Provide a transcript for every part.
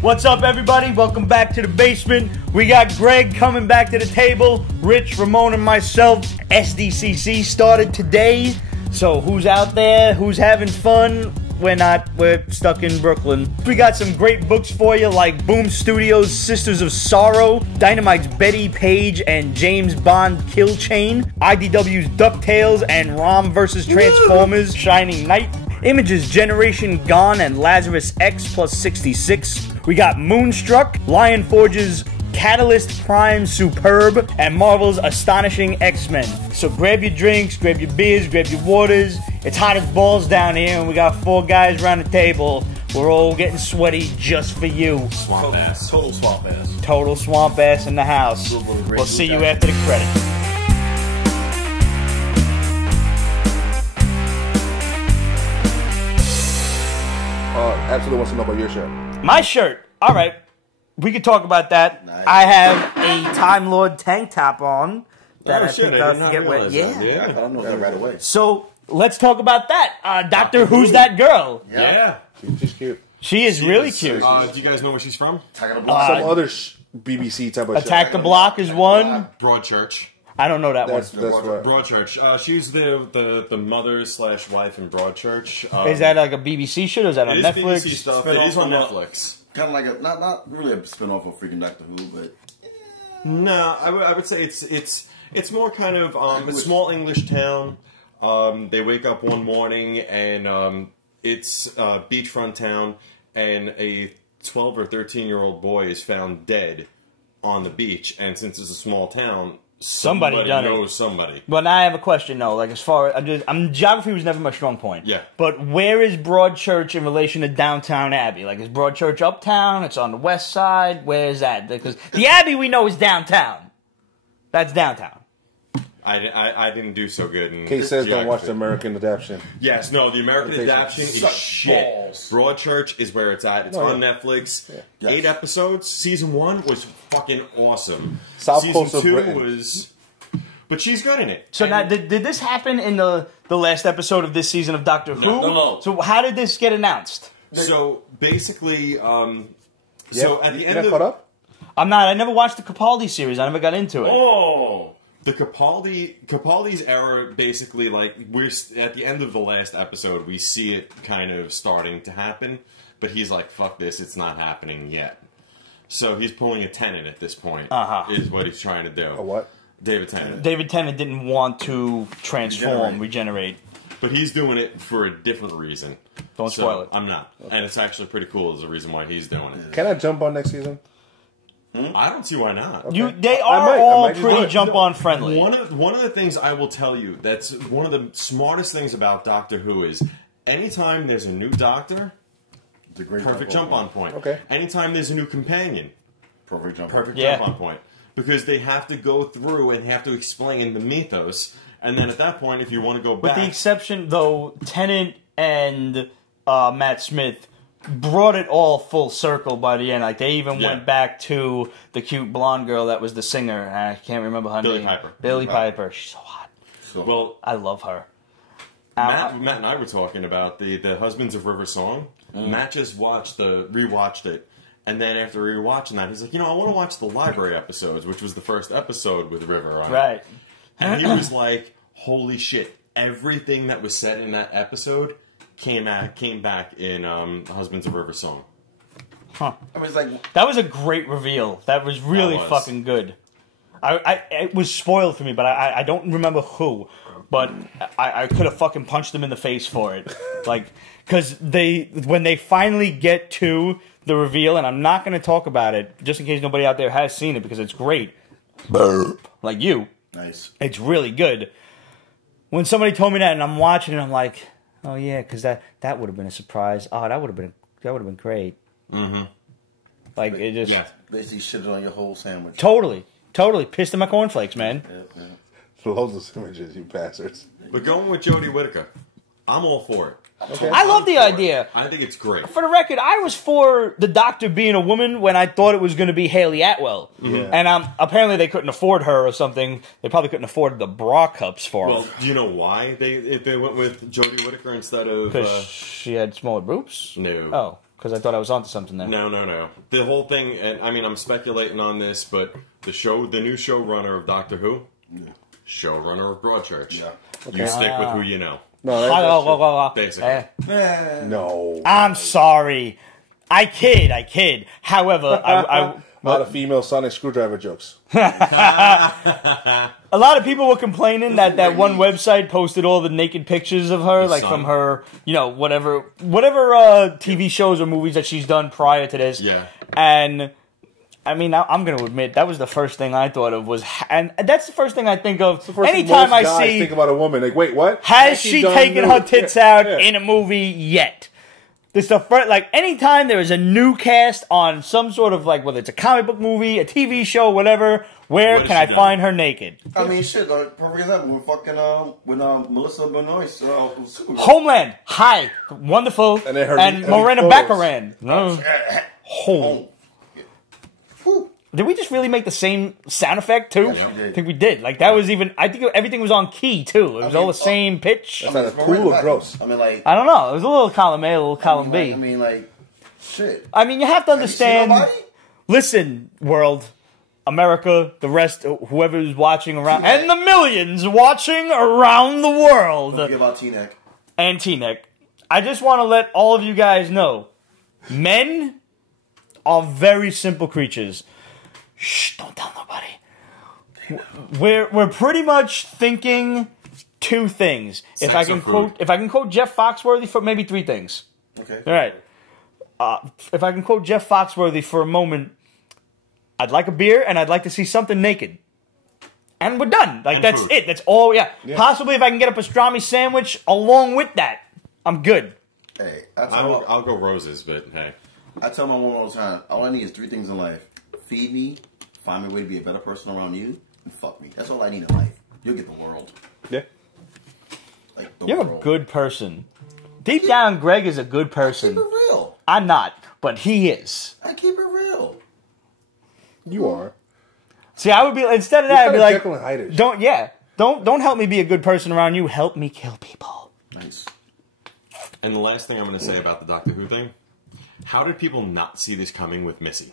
What's up, everybody? Welcome back to the basement. We got Greg coming back to the table. Rich, Ramon, and myself. SDCC started today. So who's out there? Who's having fun? We're not. We're stuck in Brooklyn. We got some great books for you, like Boom Studios' Sisters of Sorrow, Dynamite's Bettie Page and James Bond Kill Chain, IDW's Ducktales and Rom vs. Transformers Shining Knight, Image's Generation Gone and Lazarus X+66. We got Moonstruck, Lion Forge's Catalyst Prime Superb, and Marvel's Astonishing X-Men. So grab your drinks, grab your beers, grab your waters. It's hot as balls down here, and we got 4 guys around the table. We're all getting sweaty just for you. Swamp ass. Total swamp ass. Total swamp ass in the house. We'll see you after the credits. Absolutely wants to know about your shirt. My shirt. All right. We could talk about that. Nice. I have a Time Lord tank top on that I picked up to get wet. Yeah. I thought I know that right away. So let's talk about that. Doctor Who's That Girl? Yeah. She's cute. She is really cute. Do you guys know where she's from? Some other BBC type of Attack the Block is one. Broadchurch. I don't know that one. That's right. Broadchurch. She's the mother / wife in Broadchurch. Is that like a BBC show? Or is that on Netflix? BBC stuff. It is on Netflix. Kind of like a not really a spin-off of freaking Doctor Who, but no, I would say it's more kind of a small English town. They wake up one morning and it's a beachfront town, and a 12 or 13-year-old boy is found dead on the beach. And since it's a small town, somebody knows somebody. But now I have a question though. Like as far as geography was never my strong point. Yeah. But where is Broadchurch in relation to Downtown Abbey? Like is Broadchurch uptown? It's on the west side. Where is that? Because the Abbey we know is downtown. That's downtown. I didn't do so good in Kate says don't watch the American adaptation. Yes, no, the American adaptation is shit. Broadchurch is where it's at. It's on Netflix. Yeah. Yes. 8 episodes. Season 1 was fucking awesome. South Season Coast of 2 Britain was... But she's good in it. So now, did this happen in the last episode of this season of Doctor Who? No. So how did this get announced? So basically, so at the end of... caught up? I'm not. I never watched the Capaldi series. I never got into it. Oh! The Capaldi's era, basically, like, we're at the end of the last episode, we see it kind of starting to happen, but he's like, fuck this, it's not happening yet. So he's pulling a Tennant at this point, is what he's trying to do. A what? David Tennant. David Tennant didn't want to transform, regenerate. But he's doing it for a different reason. Don't spoil it. I'm not. Okay. And it's actually pretty cool as a reason why he's doing it. Can I jump on next season? I don't see why not. Okay. They are all pretty jump-on friendly. One of the things I will tell you, that's one of the smartest things about Doctor Who is, anytime there's a new Doctor, it's a great perfect jump-on point. Okay. Anytime there's a new companion, perfect jump-on point. Because they have to go through and have to explain the mythos, and then at that point, if you want to go back... With the exception, though, Tennant and Matt Smith brought it all full circle by the end. Like they even went back to the cute blonde girl that was the singer. I can't remember her name. Billie Piper. She's so hot. Well, I love her. Matt and I were talking about the Husbands of River Song. Matt just rewatched it, and then after rewatching that, he's like, I want to watch the library episodes, which was the first episode with River on it. Right. And he was like, holy shit, everything that was said in that episode came back in Husbands of River Song. Huh. I mean, it's like... That was a great reveal. That was really fucking good. It was spoiled for me, but I don't remember who. But I could have fucking punched them in the face for it. Like, because when they finally get to the reveal, and I'm not going to talk about it, just in case nobody out there has seen it, because it's great. Burp. Like you. Nice. It's really good. When somebody told me that, and I'm watching it, I'm like... Oh yeah, because that would have been a surprise. Oh, that would have been great. Mm-hmm. Like it just basically shitted on your whole sandwich. Totally pissed in my cornflakes, man. Yeah. Loads of sandwiches, you bastards. But going with Jodie Whittaker, I'm all for it. Okay. I love the idea. I think it's great. For the record, I was for the Doctor being a woman when I thought it was going to be Haley Atwell. Yeah. And apparently they couldn't afford her or something. They probably couldn't afford the bra cups for her. Well, do you know why they went with Jodie Whittaker instead of... Because she had smaller boobs? No. Oh. Because I thought I was onto something there. No. The whole thing, and I mean, I'm speculating on this, but the new showrunner of Doctor Who, showrunner of Broadchurch. Yeah. Okay. You stick with who you know. No, basically. No. I'm sorry. I kid. However, A lot of female sonic screwdriver jokes. a lot of people were complaining that one website posted all the naked pictures of her, like from her, whatever TV shows or movies that she's done prior to this. Yeah. And I mean, I'm going to admit that was the first thing I thought of and that's the first thing I think of anytime I see. Think about a woman, like, wait, what? Has she taken her tits out in a movie yet? This the first, like, anytime there is a new cast on some sort of, like, whether it's a comic book movie, a TV show, whatever, where can I find her naked? I mean, shit, perfect example, with Melissa Benoist, Homeland, hi, wonderful, and Morena Baccarin. Home. Did we just really make the same sound effect, too? Yeah, I think we did. Like, that was even, I think everything was on key, too. It was all the same pitch. That's either cool or gross. I mean, like... I don't know. It was a little column A, a little column B. I mean, shit. I mean, you have to understand... Listen, world, America, the rest, whoever is watching around, and the millions watching around the world. Don't forget about T-Neck. And T-Neck. I just want to let all of you guys know, men are very simple creatures. Shh, don't tell nobody. We're pretty much thinking two things. If I can quote Jeff Foxworthy for maybe three things. Okay. All right. If I can quote Jeff Foxworthy for a moment, I'd like a beer and I'd like to see something naked. And we're done. Like, that's it. That's all. Yeah. Possibly if I can get a pastrami sandwich along with that, I'm good. Hey, I'll go roses, but hey. I tell my woman all the time, all I need is three things in life. Feed me, find me a way to be a better person around you, and fuck me. That's all I need in life. You'll get the world. Yeah. Like, You're a good person. Deep down, Greg is a good person. I keep it real. I'm not, but he is. I keep it real. You are. See, I would be, instead of that, I'd be like, Jekyll and Hyde-ish. don't help me be a good person around you. Help me kill people. Nice. And the last thing I'm going to say about the Doctor Who thing, how did people not see this coming with Missy?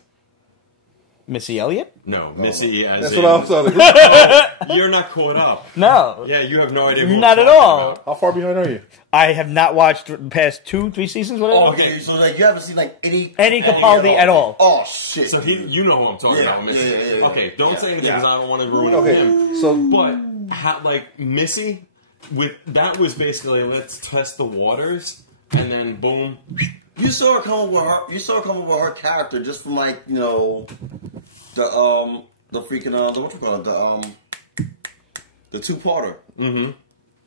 Missy Elliott? No, Missy as That's in... what I was talking. You're not caught up. No. Yeah, you have no idea who Not at all. about. How far behind are you? I have not watched the past 2-3 seasons, whatever. Oh, okay, so like you haven't seen like any Capaldi at all. Oh shit. So you know who I'm talking about, Missy. Yeah. Okay, don't say anything because I don't want to ruin it for Okay, him. so But like Missy, that was basically let's test the waters, and then boom. You saw her come up with her. You saw her come up with her character just from like the freaking what you call it the two-parter. Mm-hmm.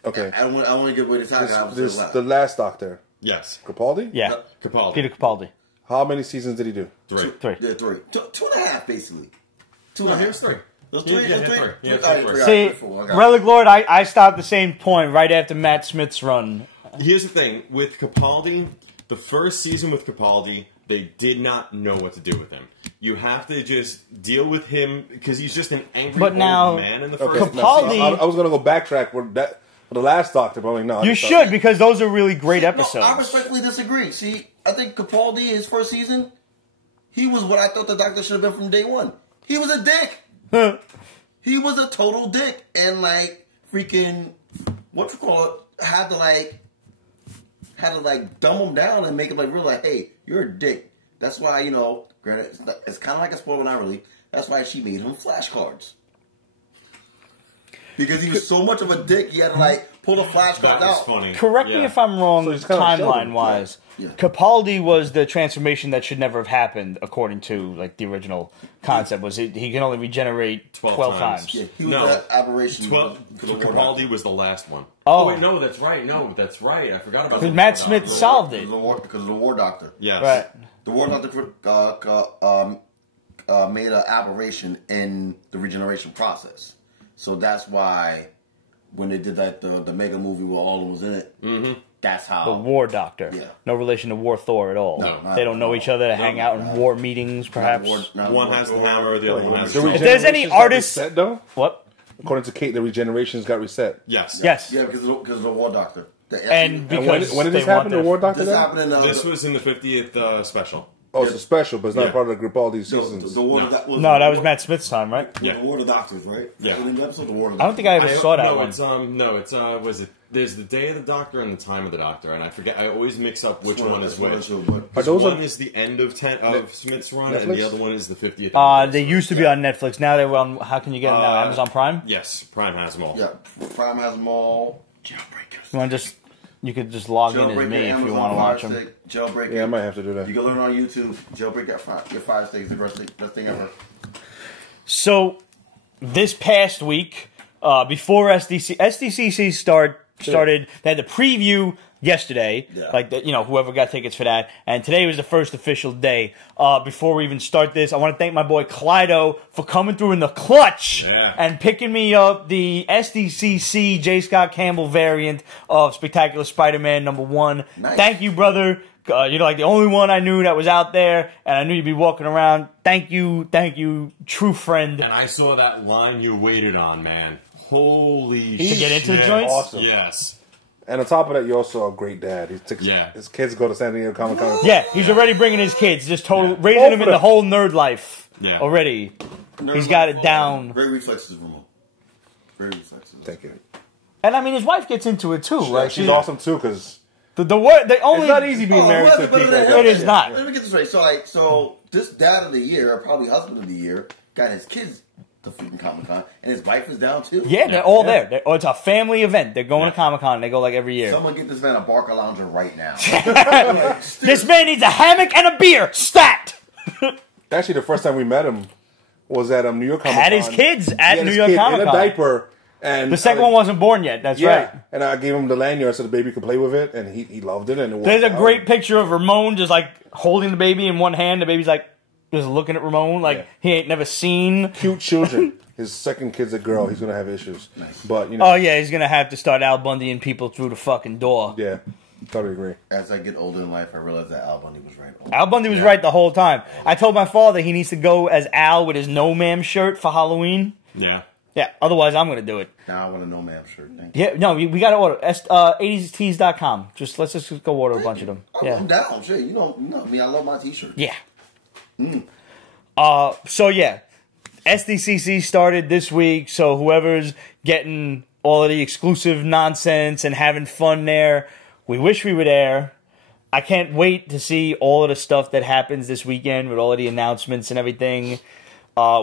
okay. I want to give away the title. There's the last Doctor, Yes, Capaldi. Yeah. Capaldi. Peter Capaldi. How many seasons did he do? Three. Yeah, three. Two and a half, basically. Two No, and a he half. was three. Those three. Yeah, Those three. three. Yeah, Alright, three. See, four. I got it. Relic Lord, I stopped the same point right after Matt Smith's run. Here's the thing with Capaldi. The first season with Capaldi, they did not know what to do with him. You have to just deal with him because he's just an angry old man in the first. Capaldi. I was going to go backtrack for the last Doctor, but I'm like, no. You should, because those are really great episodes. No, I respectfully disagree. See, I think Capaldi, his first season, he was what I thought the Doctor should have been from day one. He was a dick. He was a total dick, and like freaking what you call it had to dumb him down and make him like real like, hey, you're a dick. That's why granted, it's kind of like a spoiler, not really. That's why she made him flashcards. Because he was so much of a dick, he had to pull the flashcards That was out. funny. Correct me if I'm wrong, So he's kinda timeline-wise. Yeah. Capaldi was the transformation that should never have happened, according to the original concept. Was he can only regenerate 12 times. Yeah, he was No. that aberration. Capaldi was the last one. Oh. Wait, no, that's right. No, that's right. I forgot about that. Matt Smith solved it. Because of the War Doctor. Yes. Right. The War Doctor made an aberration in the regeneration process. So that's why when they did the mega movie where all of them was in it, that's how. The War Doctor. Yeah. No relation to War Thor at all. No, they don't know each other. They hang out in war meetings, perhaps. One has the hammer, the other one has the The sword. If there's any regenerations got artists- reset, though? What? According to Kate, the regenerations got reset. Yes. Yes. Yeah, because of the War Doctor. And because when did this they want happen? The their- War Doctor? This happened in This was in the 50th special. Oh, it's a special, but it's not Yeah. part of the Gripaldi seasons. the War No, that was Matt Smith's time, right? Yeah. The War of the Doctors, right? Yeah. The episode, the War of the I don't think I ever saw that no, one. was it? There's the Day of the Doctor and the Time of the Doctor, and I forget. I always mix up which one is which. Are those One is the end of Smith's run, and Netflix? the other one is the 50th. They used to be on Netflix. Now they're on. How can you get them now? Amazon Prime. Yes, Prime has them all. Yeah, Prime has them all. You want you could just log in as me if you want to watch them. Jailbreak. Yeah, I might have to do that. You can learn on YouTube. Jailbreak your Fire Sticks. The best thing ever. So this past week, before SDCC started, they had the preview yesterday, whoever got tickets for that, and today was the first official day. Before we even start this, I want to thank my boy Clydo for coming through in the clutch and picking me up the SDCC J. Scott Campbell variant of Spectacular Spider-Man #1. Nice. Thank you, brother. You're like the only one I knew that was out there, and I knew you'd be walking around. Thank you, true friend. And I saw that line you waited on, man. Holy shit. To get into the joints? Awesome. Yes. And on top of that, you're also a great dad. His kids go to San Diego Comic-Con. Yeah, he's already bringing his kids, just raising them in the whole nerd life already. He's got it down. Very reflexive, Ramon. Very reflexive. Thank you. And I mean, his wife gets into it too. Like She's awesome too, because the only it's not easy being married to people. It is not. Let me get this right. So this dad of the year, or probably husband of the year, got his kids to freaking Comic-Con, and his wife is down too. Yeah, they're all there. It's a family event. They're going to Comic-Con. They go like every year. Someone get this man a Barca Lounger right now. This man needs a hammock and a beer. Stat. Actually, the first time we met him was at New York Comic-Con. Had his kids at New York in Comic-Con. a diaper. And The second one wasn't born yet. That's right. And I gave him the lanyard so the baby could play with it, and he loved it. And it worked There's a out. great picture of Ramon just like holding the baby in one hand. The baby's like just looking at Ramon like he ain't never seen. Cute children. His second kid's a girl. He's gonna have issues. Nice. But Oh yeah, he's gonna have to start Al Bundying people through the fucking door. yeah, totally agree. As I get older in life, I realize that Al Bundy was right. Al Bundy was right the whole time. I told my father he needs to go as Al with his No Ma'am shirt for Halloween. Yeah. Yeah, otherwise I'm gonna do it. Now I want a No Ma'am shirt. Thank you. Yeah, no, we gotta order 80stees.com. Let's just go order a bunch of them. I'm down. Shit, you know me. I love my T-shirt. Yeah. So yeah, SDCC started this week. So whoever's getting all of the exclusive nonsense and having fun there, we wish we were there. I can't wait to see all of the stuff that happens this weekend with all of the announcements and everything.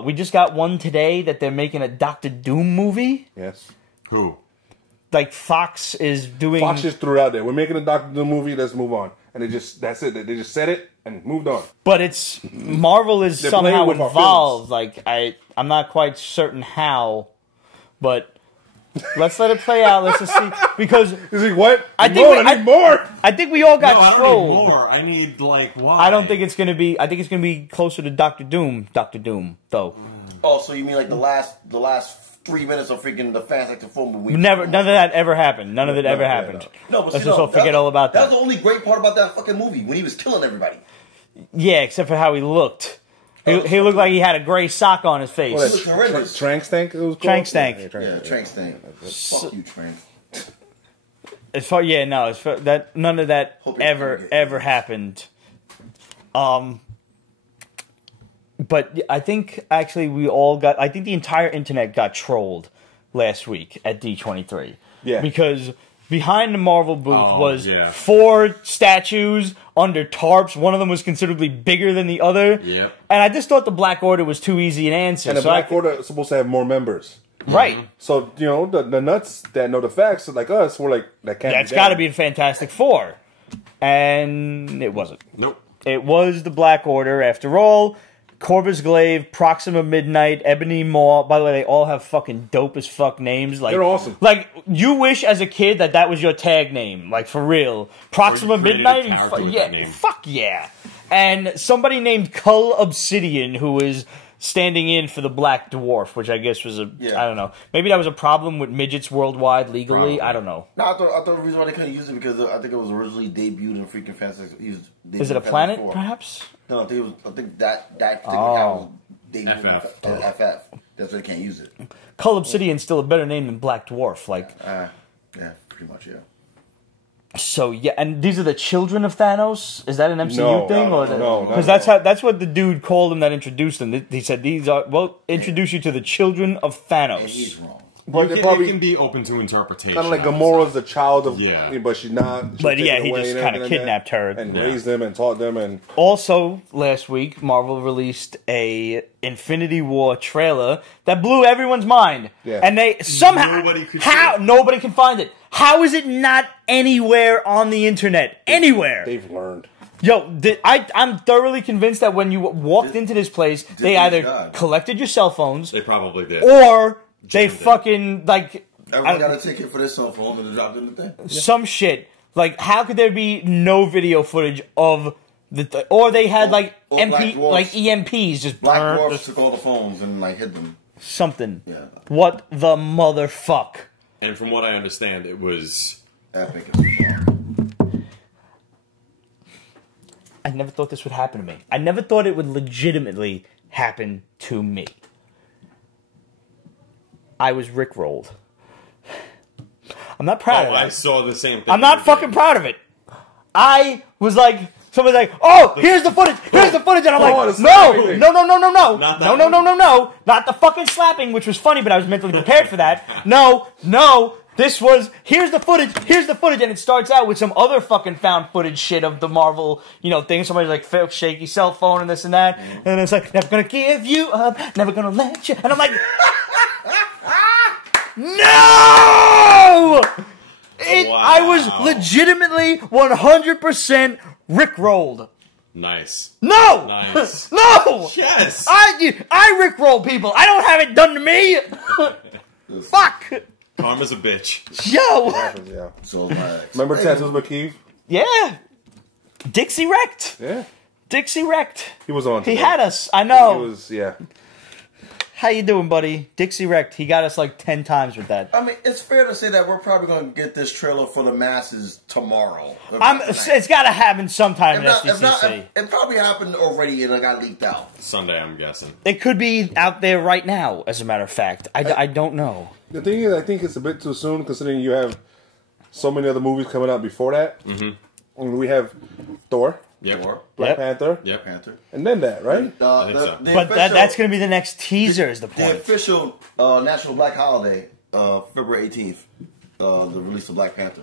We just got one today that they're making a Doctor Doom movie. Yes. Who? Like Fox is doing. Fox just threw it out there. We're making a Doctor Doom movie. Let's move on. And that's it. They just said it and moved on. But it's Marvel is They're somehow playing with our involved. Like I'm not quite certain how, but let's let it play out. Let's just see because He's like, what? I think I need more. I think we all got No, I don't trolled. need more. I need why? I don't think it's gonna be. I think it's gonna be closer to Doctor Doom. Doctor Doom, though. Oh, so you mean like the last 3 minutes of freaking the Fantastic Four movie? None of that ever happened. None of it ever happened. No, but let's see, just all forget all about That that. was the only great part about that fucking movie when he was killing everybody. Yeah, except for how he looked. He looked like he had a gray sock on his face. It was horrendous. Trank Stank? It was called? Trank Stank. Yeah, Trank Stank. Fuck you, Trank. None of that Hope it's gonna get ever happened. But I think actually I think the entire internet got trolled last week at D23. Yeah. Because behind the Marvel booth was 4 statues under tarps. One of them was considerably bigger than the other. Yep. And I just thought the Black Order was too easy an answer. And the Black Order is supposed to have more members. Right. So, the nuts that know the facts, like us, we're like, that can't That's be got to done. be the Fantastic Four. And it wasn't. Nope. It was the Black Order, after all. Corvus Glaive, Proxima Midnight, Ebony Maw. By the way, they all have fucking dope as fuck names. Like, they're awesome. Like, you wish as a kid that was your tag name. Like, for real. Proxima Or you created Midnight? a character with Yeah, that name. fuck yeah. And somebody named Cull Obsidian, who is standing in for the Black Dwarf, which I guess was I don't know. Maybe that was a problem with midgets worldwide legally. Probably. I don't know. No, I thought the reason why they couldn't use it because I think it was originally debuted in freaking Fantastic. Is it a planet, perhaps? No, I think that particular guy was debuted FF. in FF. That's why they can't use it. Cull Obsidian's still a better name than Black Dwarf. Like, Yeah, pretty much, yeah. So yeah, and these are the children of Thanos. Is that an MCU No, thing, or no, because that's what the dude called them that introduced them. He said these are introduce you to the children of Thanos. And he's wrong. But it can be open to interpretation. Kind of like Gamora's the child of, Yeah. but she's not. But yeah, he just kind of kidnapped her and raised them and taught them. And also last week, Marvel released a Infinity War trailer that blew everyone's mind. Yeah. And they somehow nobody can find it. How is it not anywhere on the internet? Anywhere. they've learned. Yo, I'm thoroughly convinced that when you walked into this place, they either collected your cell phones, They probably did. or they fucking like Everyone got a ticket for their cell phone and they dropped in the thing. some shit. Like, how could there be no video footage of the? Or they had like or MP, Black like Dwarfs. EMPs just Black burned Dwarfs took all the phones and like hid them. something. Yeah. What the motherfuck? And from what I understand, it was... Epic. I never thought this would happen to me. I never thought it would legitimately happen to me. I was rickrolled. I'm not proud of that. I saw the same thing. I'm not fucking proud of it. I was like, somebody's like, oh, here's the footage, and I'm like, no, not the fucking slapping, which was funny, but I was mentally prepared for that. No, this was, here's the footage, and it starts out with some other fucking found footage shit of the Marvel, thing. Somebody's like, shaky cell phone and this and that, and it's like, never gonna give you up, never gonna let you, and I'm like, no! I was legitimately 100% rickrolled. Nice. No! Nice. No! Yes! I rickroll people. I don't have it done to me. Fuck. Karma's a bitch. Yo. Yeah. So Remember Tattoos McKeeve? Yeah. Dixie wrecked. Yeah. Dixie wrecked. He was on. He today. had us. I know. He was, yeah. How you doing, buddy? Dixie wrecked. He got us like 10 times with that. I mean, it's fair to say that we're probably going to get this trailer for the masses tomorrow. It's got to happen sometime in SDCC. It probably happened already and it got leaked out. Sunday, I'm guessing. It could be out there right now, as a matter of fact. I don't know. The thing is, I think it's a bit too soon, considering you have so many other movies coming out before that. Mm-hmm. I mean, we have Thor. Yep. Black Panther. Yep. Panther. And then that, right? But that's going to be the next teaser, is the point. The official National Black Holiday, February 18th, the release of Black Panther.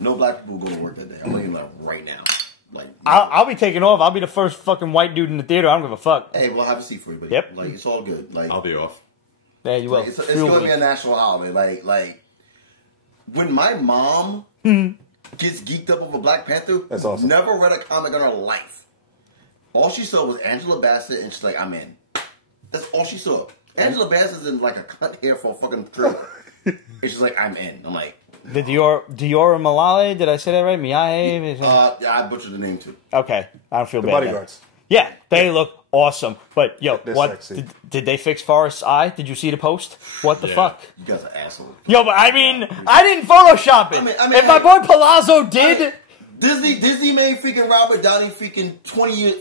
No black people going to work that day. I'm telling you that right now. Like, I'll be taking off. I'll be the first fucking white dude in the theater. I don't give a fuck. hey, we'll have a seat for you, but Yep. like it's all good. Like I'll be off. Yeah, you will. it's going to be a national holiday. Like when my mom gets geeked up over Black Panther, that's awesome. Never read a comic in her life. All she saw was Angela Bassett, and she's like, "I'm in." That's all she saw. Angela Bassett's in like a cut hair for a fucking trailer, and she's like, "I'm in." I'm like, the Dior Malale, did I say that right? Miae? yeah, I butchered the name too. Okay, I don't feel The bad. bodyguards. Yeah, they look awesome. But yo, They're what sexy. did they fix Forrest's eye? Did you see the post? What the fuck? You guys are assholes. Yo, but I mean, I didn't Photoshop it. I mean, if my boy Palazzo did. Disney made freaking Robert Downey freaking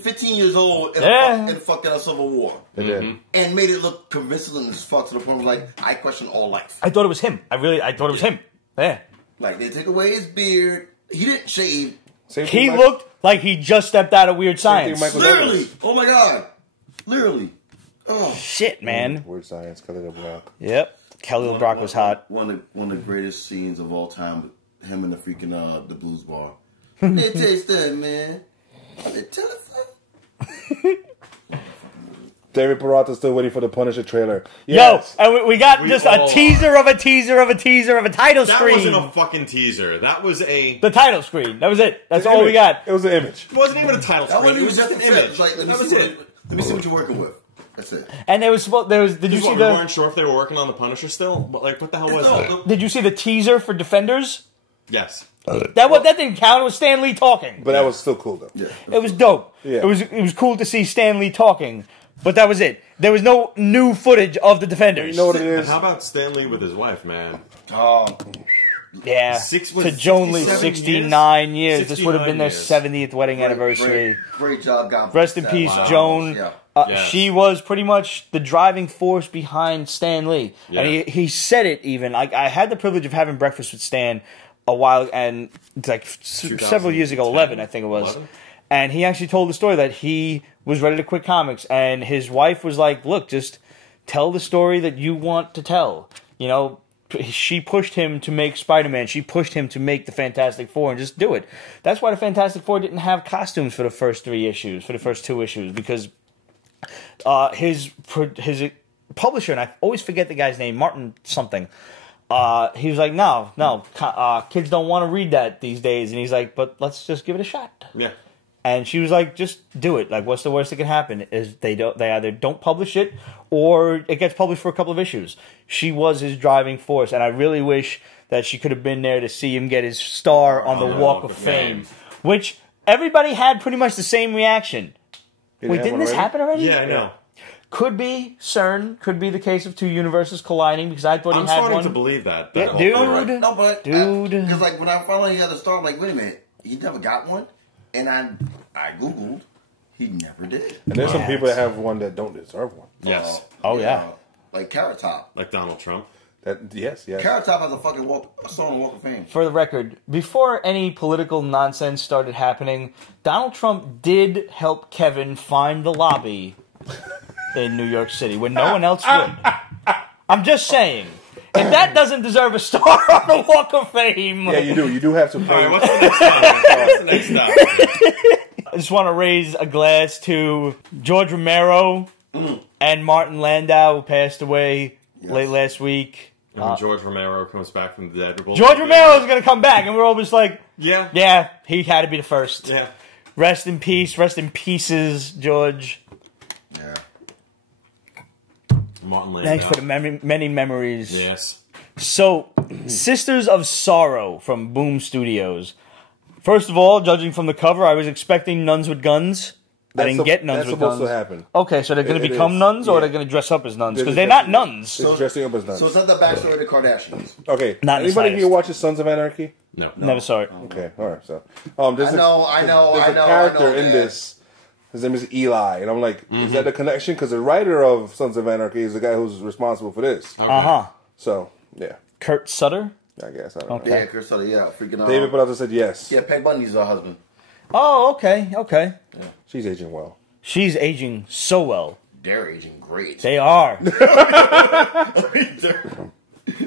15 years old in fucking a Civil War. They did. And made it look convincing as fuck to the point where like, I question all life. I thought it was him. I thought it was him. Yeah. Like, they took away his beard. He didn't shave. He looked like he just stepped out of Weird Science. Literally. Oh my god. Literally. Oh. Shit, man. Weird Science, Kelly LeBrock. Yep. Kelly LeBrock was hot. One of the greatest scenes of all time. Him in the freaking the blues bar. They taste that, man. They telephone. David Peralta's still waiting for the Punisher trailer. Yes. Yo, and we got just a teaser of a title screen. That wasn't a fucking teaser. That was the title screen. That was it. That's all we got. It was an image. It wasn't even a title screen. It was just an image. Like, let me see what you're working with. That's it. And there was did you see we weren't sure if they were working on the Punisher still? But like, what the hell was that? Did you see the teaser for Defenders? Yes. That didn't count. It was Stan Lee talking. But that was still cool though. Yeah. It was dope. Yeah. It was cool to see Stan Lee talking. But that was it. There was no new footage of the Defenders. You know what it is? And how about Stan Lee with his wife, man? Oh. Yeah. To Joan Lee, 69 years. This would have been their 70th wedding anniversary. Great job, God. Rest in peace, Joan. Yeah. Yes. She was pretty much the driving force behind Stan Lee. Yeah. And he said it even. I had the privilege of having breakfast with Stan a while, and it's like several years ago, 11, I think it was. 11? And he actually told the story that he was ready to quit comics, and his wife was like, look, just tell the story that you want to tell. You know, she pushed him to make Spider-Man. She pushed him to make the Fantastic Four and just do it. That's why the Fantastic Four didn't have costumes for the first 3 issues, for the first 2 issues, because his publisher, and I always forget the guy's name, Martin something, he was like, no, kids don't want to read that these days. And he's like, but let's just give it a shot. Yeah. And she was like, just do it. Like, what's the worst that can happen? Is they either don't publish it or it gets published for a couple of issues. She was his driving force, and I really wish that she could have been there to see him get his star on the Walk of Fame, which everybody had pretty much the same reaction. Wait, didn't this happen already? Yeah, I know. Could be CERN. Could be the case of 2 universes colliding, because I thought he I'm had starting one. to believe that. Yeah, dude. No, but Dude. because like when I found out he had a star, I'm like, wait a minute, he never got one, and I googled, he never did. And there's some people that have one that don't deserve one. Yes. Like Carrot Top. Like Donald Trump. Yes. Carrot Top has a fucking star on the Walk of Fame. For the record, before any political nonsense started happening, Donald Trump did help Kevin find the lobby in New York City when no one else would. I'm just saying. If that doesn't deserve a star on the Walk of Fame... Yeah, you do. You do have to pay. All right, what's the next one? What's the next stop? I just want to raise a glass to George Romero and Martin Landau, who passed away late last week. And when George Romero comes back from the dead... George Romero is going to come back, and we're all just like... Yeah, he had to be the first. Yeah. Rest in peace. Rest in pieces, George. Yeah. Martin Landau. Thanks for the many memories. Yes. So, Sisters of Sorrow from Boom Studios. First of all, judging from the cover, I was expecting nuns with guns. I didn't get nuns with guns. That's supposed to happen. Okay, so they're going to become nuns, or they're going to dress up as nuns? Because they're not nuns. They're dressing up as nuns. So it's not the backstory of the Kardashians. Okay. Not Anybody the here watches Sons of Anarchy? No. Never saw it. Okay, all right. So, there's I know. There's a character in this. His name is Eli, and I'm like, is that the connection? Because the writer of Sons of Anarchy is the guy who's responsible for this. Okay. So, yeah, Kurt Sutter? I guess I don't know. Yeah, Chris Sutter, freaking out. David Peralta said yes. Yeah, Peg Bundy's her husband. Oh, okay. Yeah. She's aging well. She's aging so well. They're aging great. They are.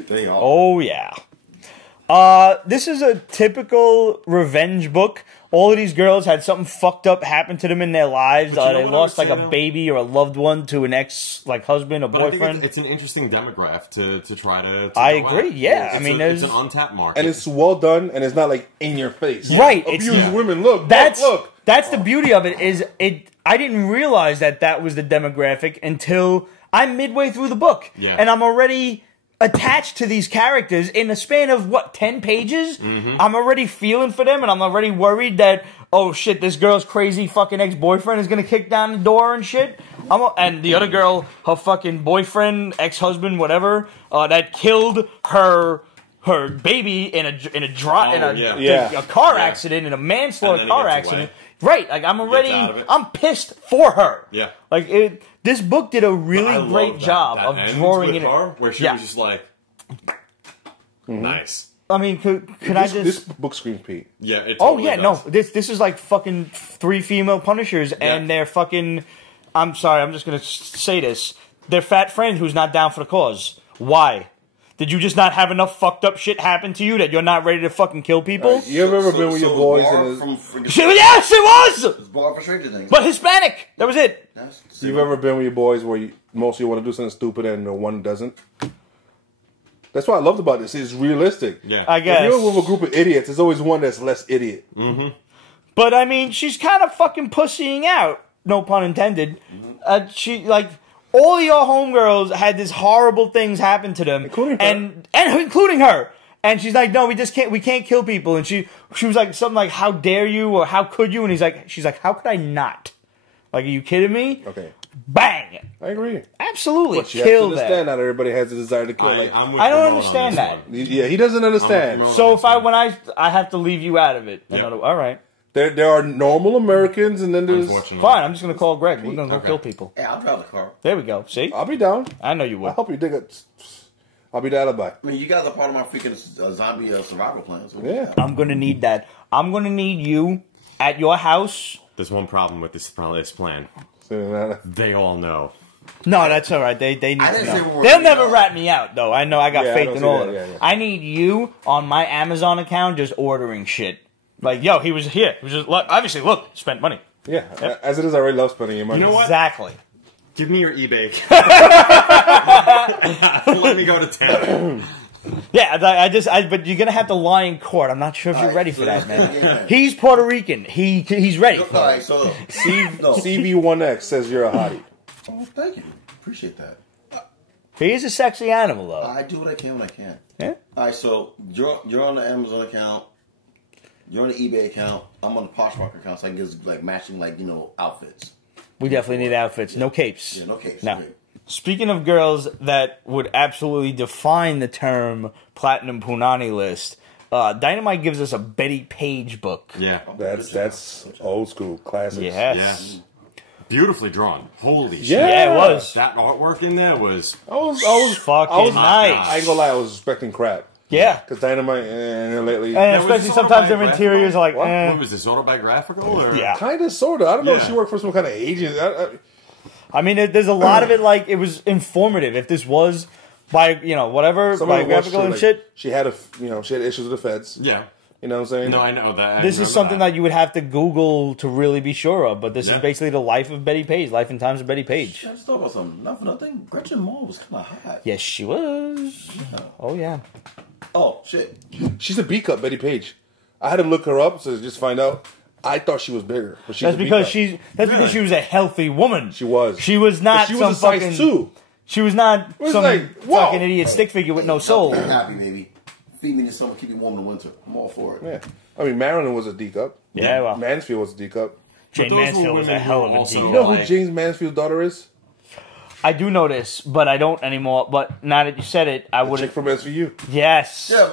They are. Oh, yeah. This is a typical revenge book. All of these girls had something fucked up happen to them in their lives. They lost like a baby or a loved one to an husband or boyfriend. I think it's an interesting demographic to try to I agree, yeah. I mean, it's an untapped market. And it's well done, and it's not like in your face. Right. Abuse women, look, look. That's the beauty of it, is I didn't realize that was the demographic until I'm midway through the book. Yeah. And I'm already attached to these characters in a span of, 10 pages? I'm already feeling for them, and I'm already worried that, oh shit, this girl's crazy fucking ex-boyfriend is gonna kick down the door and shit. And the other girl, her fucking boyfriend, ex-husband, whatever, that killed her baby in a car accident, in a manslaughter car accident. Right, like I'm pissed for her. Yeah. Like this book did a really great job of drawing it. Where she was just like, nice. I mean, could this book screams Pete? Yeah. It totally does. No. This is like fucking 3 female Punishers, and they're fucking. I'm sorry, I'm just gonna say this. Their fat friend who's not down for the cause. Why? Did you just not have enough fucked up shit happen to you that you're not ready to fucking kill people? You ever been with your boys? Yes, it was! It's Bar for Stranger Things. But Hispanic! That was it. You've ever been with your boys where most of you want to do something stupid and the one doesn't? That's what I loved about this. It's realistic. Yeah. I guess. If you're with a group of idiots, there's always one that's less idiot. But, I mean, she's kind of fucking pussying out. No pun intended. All of your homegirls had these horrible things happen to them, including her. and including her. And she's like, "No, we can't kill people." And she was like something like, "How dare you?" or "How could you?" And she's like, "How could I not? Like, are you kidding me?" Okay. Bang. I agree. Absolutely. But you have to understand not everybody has a desire to kill. I don't understand that. Yeah, he doesn't understand. So when I have to leave you out of it. Yep. All right. There are normal Americans, and then there's... Fine, I'm just going to call Greg. We're going to go kill people. Yeah, I'll drive the car. There we go. See? I'll be down. I know you would. I'll help you dig it. I'll be the alibi. I mean, you guys are part of my freaking zombie survival plan. So Yeah. I'm gonna need that. I'm gonna need you at your house. There's one problem with this plan. So, They all know. No, that's all right. They need I to didn't say know. we were They'll gonna never know. rat me out, though. I know I got Yeah, I faith don't in see all that. of Yeah, it. yeah. I need you on my Amazon account just ordering shit. Like, yo, he was here. He was just, look, obviously, look, spent money. yeah. As it is, I already love spending your money. You know what? Exactly. Give me your eBay. Let me go to town. Yeah, but you're gonna have to lie in court. I'm not sure if you're ready for that, man. Yeah. He's Puerto Rican. He's ready. All For right, it. so CV1X says you're a hottie. oh, thank you, appreciate that. He is a sexy animal, though. I do what I can when I can. Yeah. All right, so you're on the Amazon account, you're on the eBay account, I'm on the Poshmark account, so I can get like matching outfits. We definitely need outfits. No capes. Yeah, no case. No. Okay. Speaking of girls that would absolutely define the term Platinum Punani list, Dynamite gives us a Bettie Page book. Yeah. That's old school classics. Yes. Yeah. Beautifully drawn. Holy shit. Yeah, it was. That artwork in there was... I was Fucking nice. I ain't gonna lie, I was expecting crap. Yeah. Because Dynamite and lately, And was especially this sometimes their autobiographical? interiors are like, What was this, autobiographical? Or? Yeah. kind of, sort of. I don't know if Yeah. she worked for some kind of agent. I mean, there's a lot of it like it was informative. If this was whatever Some of it was biographical true, and like, shit, she had she had issues with the feds. Yeah. You know what I'm saying? No, I know that. I this is remember something that you would have to Google to really be sure of. But this Yeah. is basically the life of Bettie Page, life and times of Betty Page. I just thought about something. Not for nothing. Gretchen Mol was kind of hot. Yes, she was. Oh yeah. Oh shit. She's a B cup, Bettie Page. I had to look her up to just find out. I thought she was bigger, but she's That's a B because cup. because she was a healthy woman. She was. She was not But she some was a size fucking 2. She was not was some like, whoa. fucking idiot stick figure with no soul. I'm happy, baby. Feed me to something, keep me warm in the winter. I'm all for it. Yeah. I mean, Marilyn was a D cup. Yeah, well. Mansfield was a D cup. Jane those were Mansfield was a women hell who of a also- D. You know who Like- James Mansfield's daughter is? I do know this, but I don't anymore. But now that you said it, I would Chick have. from SVU. Yes. Yeah.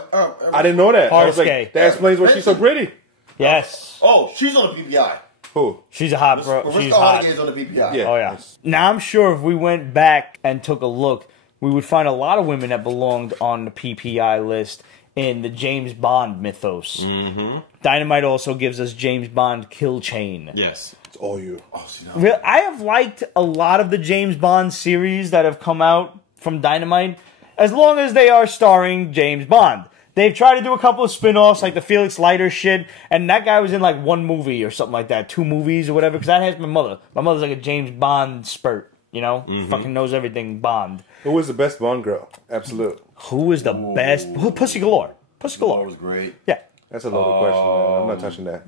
I didn't know that. I was like, Harsky. that explains why she's so pretty. Yes. Oh, she's on the PPI. Who? She's a hot bro. She's Mariska hot. Hargitay is on the PPI. Yeah. Oh yeah. Now I'm sure if we went back and took a look, we would find a lot of women that belonged on the PPI list in the James Bond mythos. Mm-hmm. Dynamite also gives us James Bond kill chain. Yes. It's all you. Oh, see, now. I have liked a lot of the James Bond series that have come out from Dynamite, as long as they are starring James Bond. They've tried to do a couple of spin-offs, like the Felix Leiter shit, and that guy was in like one movie or something like that, 2 movies or whatever, because that has my mother. My mother's like a James Bond spurt, you know? Fucking knows everything Bond. Who was the best Bond girl? Absolute. Who is the best? Who? Pussy Galore. Pussy That Galore. was great. Yeah. That's a loaded question, man. I'm not touching that.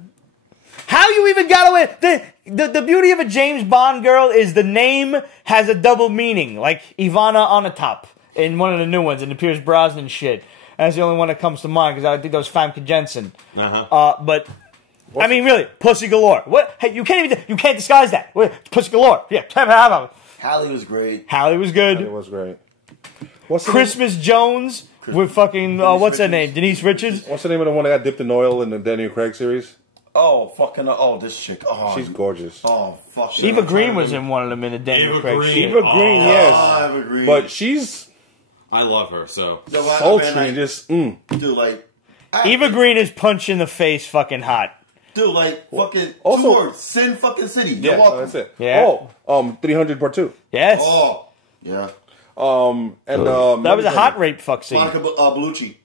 How you even got away? The beauty of a James Bond girl is the name has a double meaning, like Ivana Onatopp in one of the new ones, in the Pierce Brosnan shit. That's the only one that comes to mind because I think that was Famke Jensen. But I mean, really, Pussy Galore. What? Hey, you can't disguise that. Pussy Galore. Yeah. Hallie was great. Hallie was good. It was great. What's the Christmas Jones with fucking what's her name? Denise Richards. What's the name of the one that got dipped in oil in the Daniel Craig series? Oh, fucking, this chick. Oh, She's gorgeous. Oh, fuck. Eva Green was in one of them in the Daniel Eva Craig Green. shit. Eva Green, yes. I agree. But she's I love her, so... You know what, sultry man, and just, Dude, like... Eva Green is punch in the face fucking hot. Dude, like, fucking... Also- 2 words. Sin fucking City. You're Yeah, welcome. that's it. Yeah. 300 part 2. Yes. Oh, yeah. And That was a hot rape fuck scene. Monica Bellucci.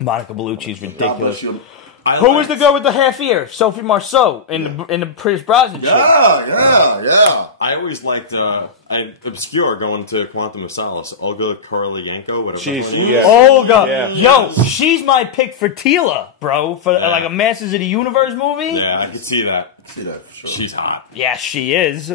Monica Bellucci's God ridiculous. bless you. Who was the girl with the half ear? Sophie Marceau in the Pierce Brosnan shit. Yeah. I always liked, obscure going to Quantum of Solace. Olga Kurylenko, whatever. She's, her name yeah. is. Olga, Yeah. yo, she's my pick for Tila, bro, for like a Masters of the Universe movie. Yeah, I could see that. See that for sure. She's hot. Yeah, she is.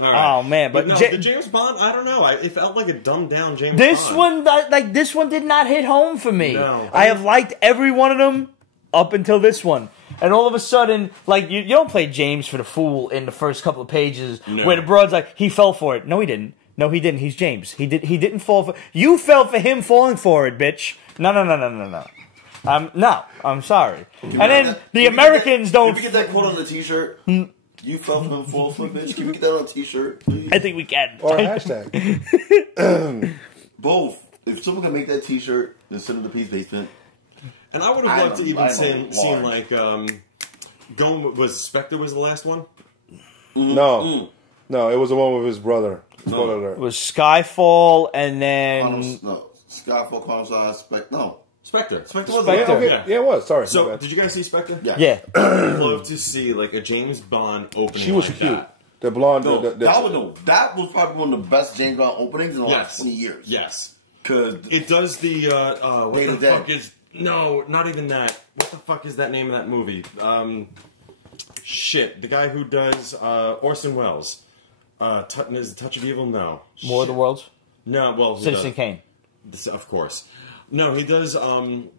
All right. Oh man, but no, the James Bond, I don't know. It felt like a dumbed down James this Bond. one, this one did not hit home for me. No. I have liked every one of them up until this one. And all of a sudden, like, you don't play James for the fool in the first couple of pages where the broad's like, he fell for it. No, he didn't. No, he didn't. He's James. He didn't fall for... You fell for him falling for it, bitch. No. No, I'm sorry. And then the Americans don't... Can we get that quote on the t-shirt? You fell for him full foot, bitch. Can we get that on a t-shirt, please? I think we can. Or a hashtag. Both. if someone can make that T-shirt and send it to Peace Basement. And I would have loved to even seen like was Spectre was the last one? No, no, it was the one with his brother. It was Skyfall, and then Skyfall, Quantum Spectre. Spectre. Spectre was Yeah, okay. Yeah, it was. Sorry. So, did you guys see Spectre? Yeah. I'd love to see like a James Bond opening. She was like cute. That. The blonde. No, that was probably one of the best James Bond openings in the last 20 years. Yes. Because it does the what the Dead. fuck is no, not even that. What the fuck is that name of that movie? Shit, the guy who does Orson Welles. Is it Touch of Evil? No. War of the Worlds? No, well, Citizen Kane. Of course. No, he does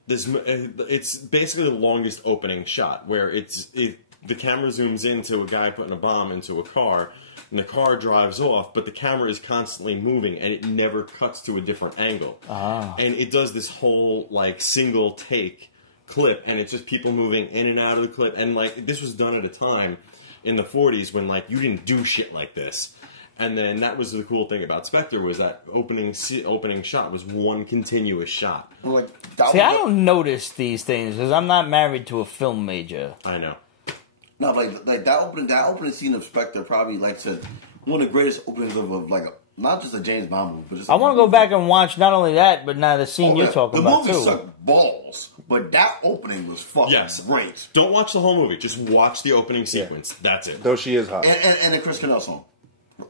this. It's basically the longest opening shot where the camera zooms into a guy putting a bomb into a car, and the car drives off, but the camera is constantly moving, and it never cuts to a different angle. And it does this whole like single take clip, and it's just people moving in and out of the clip, and like this was done at a time in the 40s when like you didn't do shit like this. And then that was the cool thing about Spectre was that opening shot was one continuous shot. See, I don't notice these things because I'm not married to a film major. I know. No, like that opening scene of Spectre probably, like I said, one of the greatest openings of like not just a James Bond movie, but just I want to go back and watch not only that, but now the scene you're talking about too. The movie sucked balls, but that opening was fucking great. Don't watch the whole movie; just watch the opening sequence. That's it. Though she is hot. And the Chris Cornell song,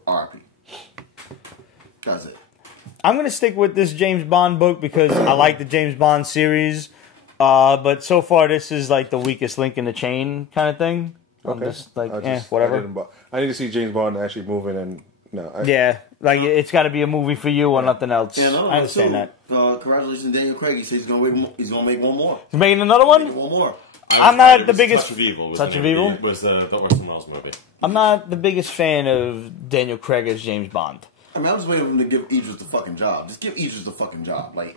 R.I.P. That's it. I'm going to stick with this James Bond book because I like the James Bond series, but so far this is like the weakest link in the chain kind of thing. I'm just like, whatever. I need to see James Bond actually moving and it's got to be a movie for you or nothing else. Yeah, no, I understand that. Congratulations, Daniel Craig. He says he's gonna make one more. He's making another one. One more. I'm not the biggest. Touch of Evil. Touch of Evil was the Orson Welles movie. I'm not the biggest fan of Daniel Craig as James Bond. I mean, I'm just waiting for him to give Idris the fucking job. Just give Idris the fucking job. Like,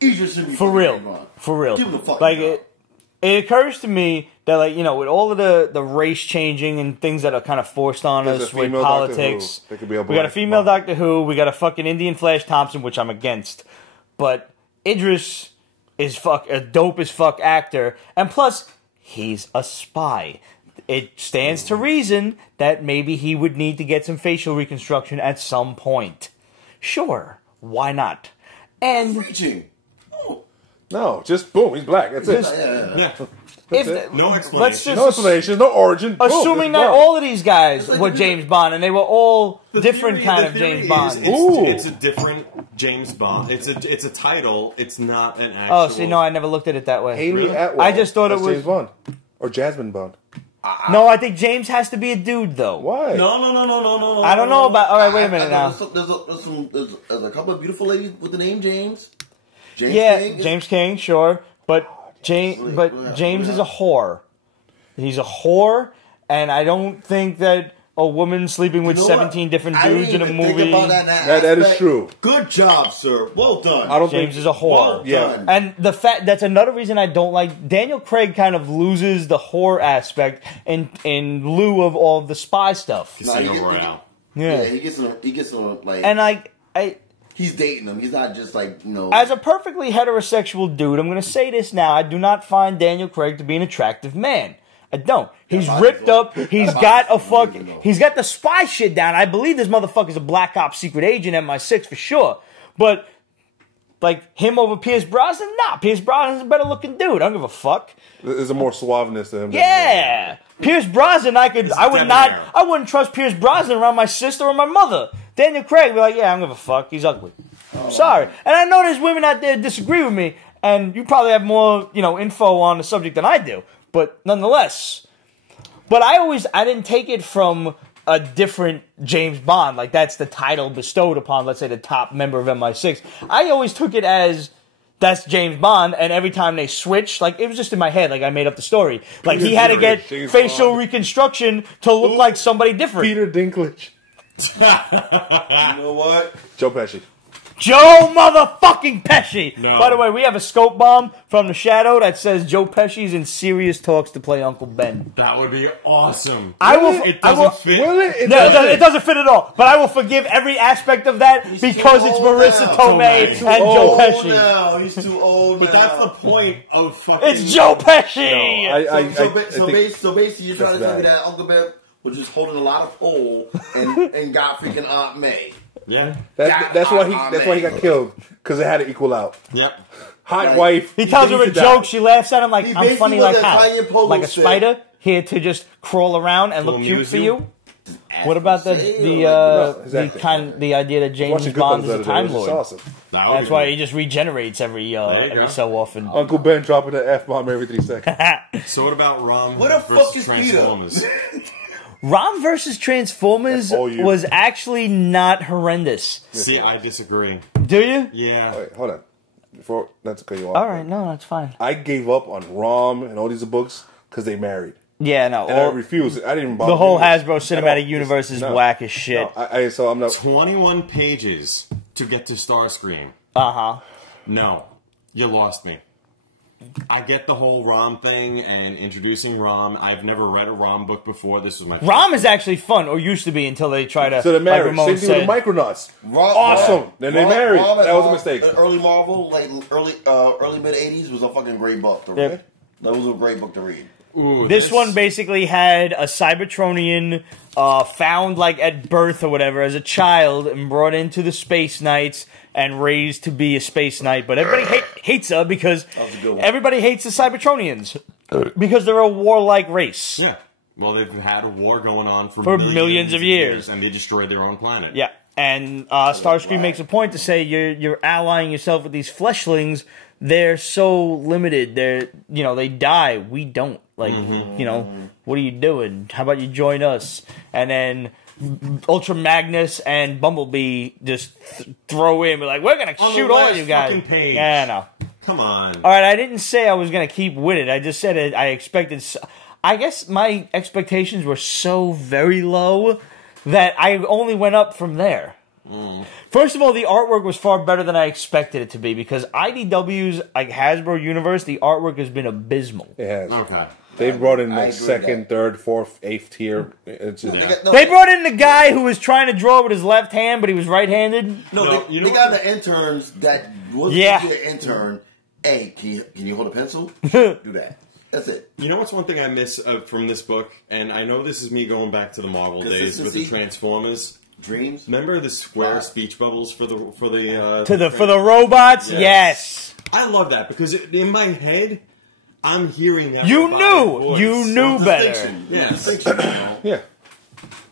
Idris should be for real. For real. Give him the fucking job. It occurs to me that, like, you know, with all of the race changing and things that are kind of forced on us with politics, we got a female Doctor Who, we got a fucking Indian Flash Thompson, which I'm against. But Idris is a dope as fuck actor, and plus, he's a spy. It stands to reason that maybe he would need to get some facial reconstruction at some point. Sure, why not? And reaching. No, just boom, he's black. That's it. No explanation. No explanation, no origin. Assuming that all of these guys were James Bond, and they were all different kind of James Bond. It's a different James Bond. It's a title. It's not an actual... Oh, see, no, I never looked at it that way. Haley Atwell. I just thought it was... James Bond. Or Jasmine Bond. No, I think James has to be a dude, though. Why? No. I don't know about... All right, wait a minute now. There's a couple of beautiful ladies with the name James. James King, sure. But James is a whore. He's a whore, and I don't think that a woman sleeping with 17 different dudes in a movie... That is true. Good job, sir. Well done. I don't James think... is a whore. Well done. And the fact... That's another reason I don't like... Daniel Craig kind of loses the whore aspect in lieu of all the spy stuff. Casino Royale. Yeah, he gets some like... And he's dating them. He's not just like, you know... As a perfectly heterosexual dude, I'm going to say this now. I do not find Daniel Craig to be an attractive man. I don't. He's ripped up. He's got he's got the spy shit down. I believe this motherfucker's a Black Ops secret agent, MI6 for sure. But, like, him over Pierce Brosnan? Nah, Pierce Brosnan's a better looking dude. I don't give a fuck. There's a more suaveness to him. Yeah. Pierce Brosnan, I wouldn't trust Pierce Brosnan around my sister or my mother. Daniel Craig be like, yeah, I don't give a fuck. He's ugly. Sorry. And I know there's women out there that disagree with me, and you probably have more, info on the subject than I do. But nonetheless. But I didn't take it from a different James Bond. Like, that's the title bestowed upon, let's say, the top member of MI6. I always took it as... That's James Bond, and every time they switched, like, it was just in my head, like, I made up the story. Like, he had to get facial reconstruction to look like somebody different. Peter Dinklage. You know what? Joe Pesci. Joe motherfucking Pesci. No. By the way, we have a scope bomb from the shadow that says Joe Pesci's in serious talks to play Uncle Ben. That would be awesome. It doesn't fit. It doesn't fit at all. But I will forgive every aspect of that because it's Marissa Tomei and Joe Pesci. Now. He's too old. But now. that's the point of fucking. It's Joe Pesci. So basically, you're trying to tell me that Uncle Ben was just holding a lot of pole and got freaking Aunt May. Yeah. That's why he got killed, because it had to equal out. Yep. Hot wife. He tells her a joke. She laughs at him like, He I'm funny basically like was a how? Italian polo Like a stick. spider here to just crawl around and look cute amuse for you? you. What about the idea that James Watching Bond is Goodfellas a the Time other day, Lord? it's awesome. That's why he just regenerates every go. so often. Uncle Ben dropping the F-bomb every 3 seconds. So what about Rom What the fuck versus is Peter? Transformers? Rom versus Transformers was actually not horrendous. See, I disagree. Do you? Yeah. Wait, hold on. Before, not to cut you off. All right, no, that's fine. I gave up on Rom and all these books because they married. Yeah, no. And I refused. I didn't even bother. The whole reading it. Hasbro Cinematic Universe is whack as shit. No, so I'm not. 21 pages to get to Starscream. Uh-huh. No. You lost me. I get the whole Rom thing and introducing Rom. I've never read a Rom book before. This was my first. Rom is actually fun, or used to be, until they try to. So the marriage. Ramon Same thing with the Micronauts. Awesome. Then they married. That was a mistake. Early Marvel, like early mid '80s, was a fucking great book to read. Yep. That was a great book to read. Ooh, This one basically had a Cybertronian found like at birth or whatever as a child and brought into the Space Knights and raised to be a Space Knight. But everybody hates her because everybody hates the Cybertronians because they're a warlike race. Yeah. Well, they've had a war going on for millions of years. And they destroyed their own planet. Yeah. And Starscream makes a point to say you're allying yourself with these fleshlings. They're so limited. They die. We don't. Like, what are you doing? How about you join us? And then Ultra Magnus and Bumblebee just throw in. Be like, we're going to shoot all you guys. Page. Yeah, no. Come on. All right, I didn't say I was going to keep with it. I just said I expected... I guess my expectations were so very low that I only went up from there. First of all, the artwork was far better than I expected it to be because IDW's like Hasbro universe, the artwork has been abysmal. It has. Okay. They brought in like second, third, fourth, eighth tier. It's just, They brought in the guy who was trying to draw with his left hand, but he was right-handed. They got the interns that wasn't the intern. Hey, can you hold a pencil? Do that. That's it. You know what's one thing I miss from this book, and I know this is me going back to the Marvel days with the Transformers. Dreams. Remember the square speech bubbles for the for the robots? Yes. I love that because in my head, I'm hearing that. You knew better. Yes. yeah.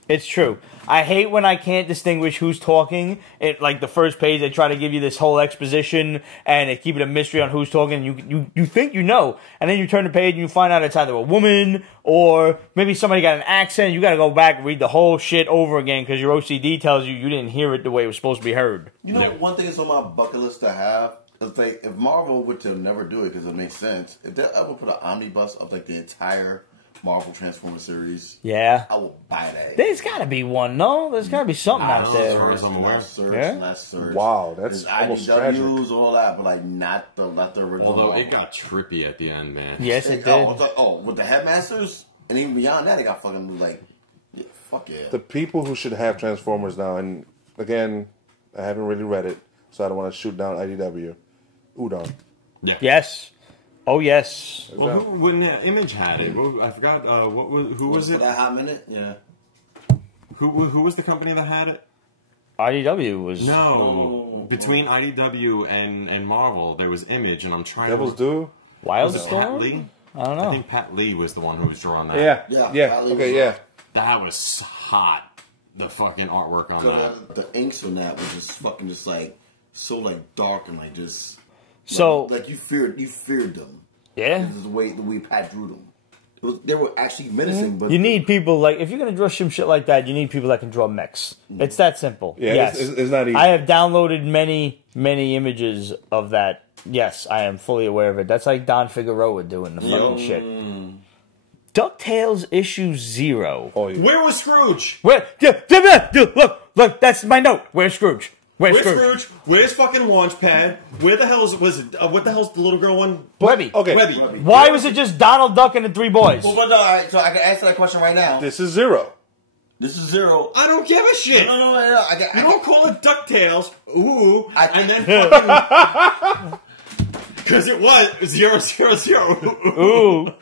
It's true. I hate when I can't distinguish who's talking. Like the first page, they try to give you this whole exposition and they keep it a mystery on who's talking. You think you know, and then you turn the page and you find out it's either a woman or maybe somebody got an accent. You got to go back and read the whole shit over again because your OCD tells you didn't hear it the way it was supposed to be heard. You know, one thing that's on my bucket list to have. If Marvel were to never do it because it makes sense, if they ever put an omnibus of like the entire Marvel Transformers series, yeah, I will buy that. There's got to be one, no? There's got to be something out there. As far as I'm aware. Search. Wow, that's almost tragic. All that, but like not the original. Although Marvel. it got trippy at the end, man. Yes, it did. With the headmasters, and even beyond that, it got fucking like, fuck yeah. The people who should have Transformers now, and again, I haven't really read it, so I don't want to shoot down IDW. Udon. Yeah. Yes. Oh yes. Well, when Image had it, I forgot who was it? For that hot minute, yeah. Who was the company that had it? IDW was between IDW and Marvel, there was Image, and I'm trying. Devil's Due. Wildstorm. Pat Lee? I don't know. I think Pat Lee was the one who was drawing that. Yeah. Okay, yeah. That was hot. The fucking artwork on that. The inks on that was just fucking just like so like dark and like just. So like you feared them. Yeah. This is the way Pat drew them. They were actually menacing, but you need people like if you're gonna draw some shit like that, you need people that can draw mechs. It's that simple. Yeah, yes. it's not easy. I have downloaded many images of that. Yes, I am fully aware of it. That's like Don Figueroa doing the fucking shit. DuckTales issue 0. Oh, yeah. Where was Scrooge? Where? Look, that's my note. Where's Scrooge? Where's Where's Scrooge? Scrooge? Where's fucking Launchpad? Where the hell was it? What the hell's the little girl one? Webby. Okay. Webby. Why was it just Donald Duck and the three boys? Well, but no, all right, so I can answer that question right now. This is 0. This is 0. I don't give a shit. No. You don't call it Ducktales. Ooh. I think- And then fucking... Because it was 000. Ooh.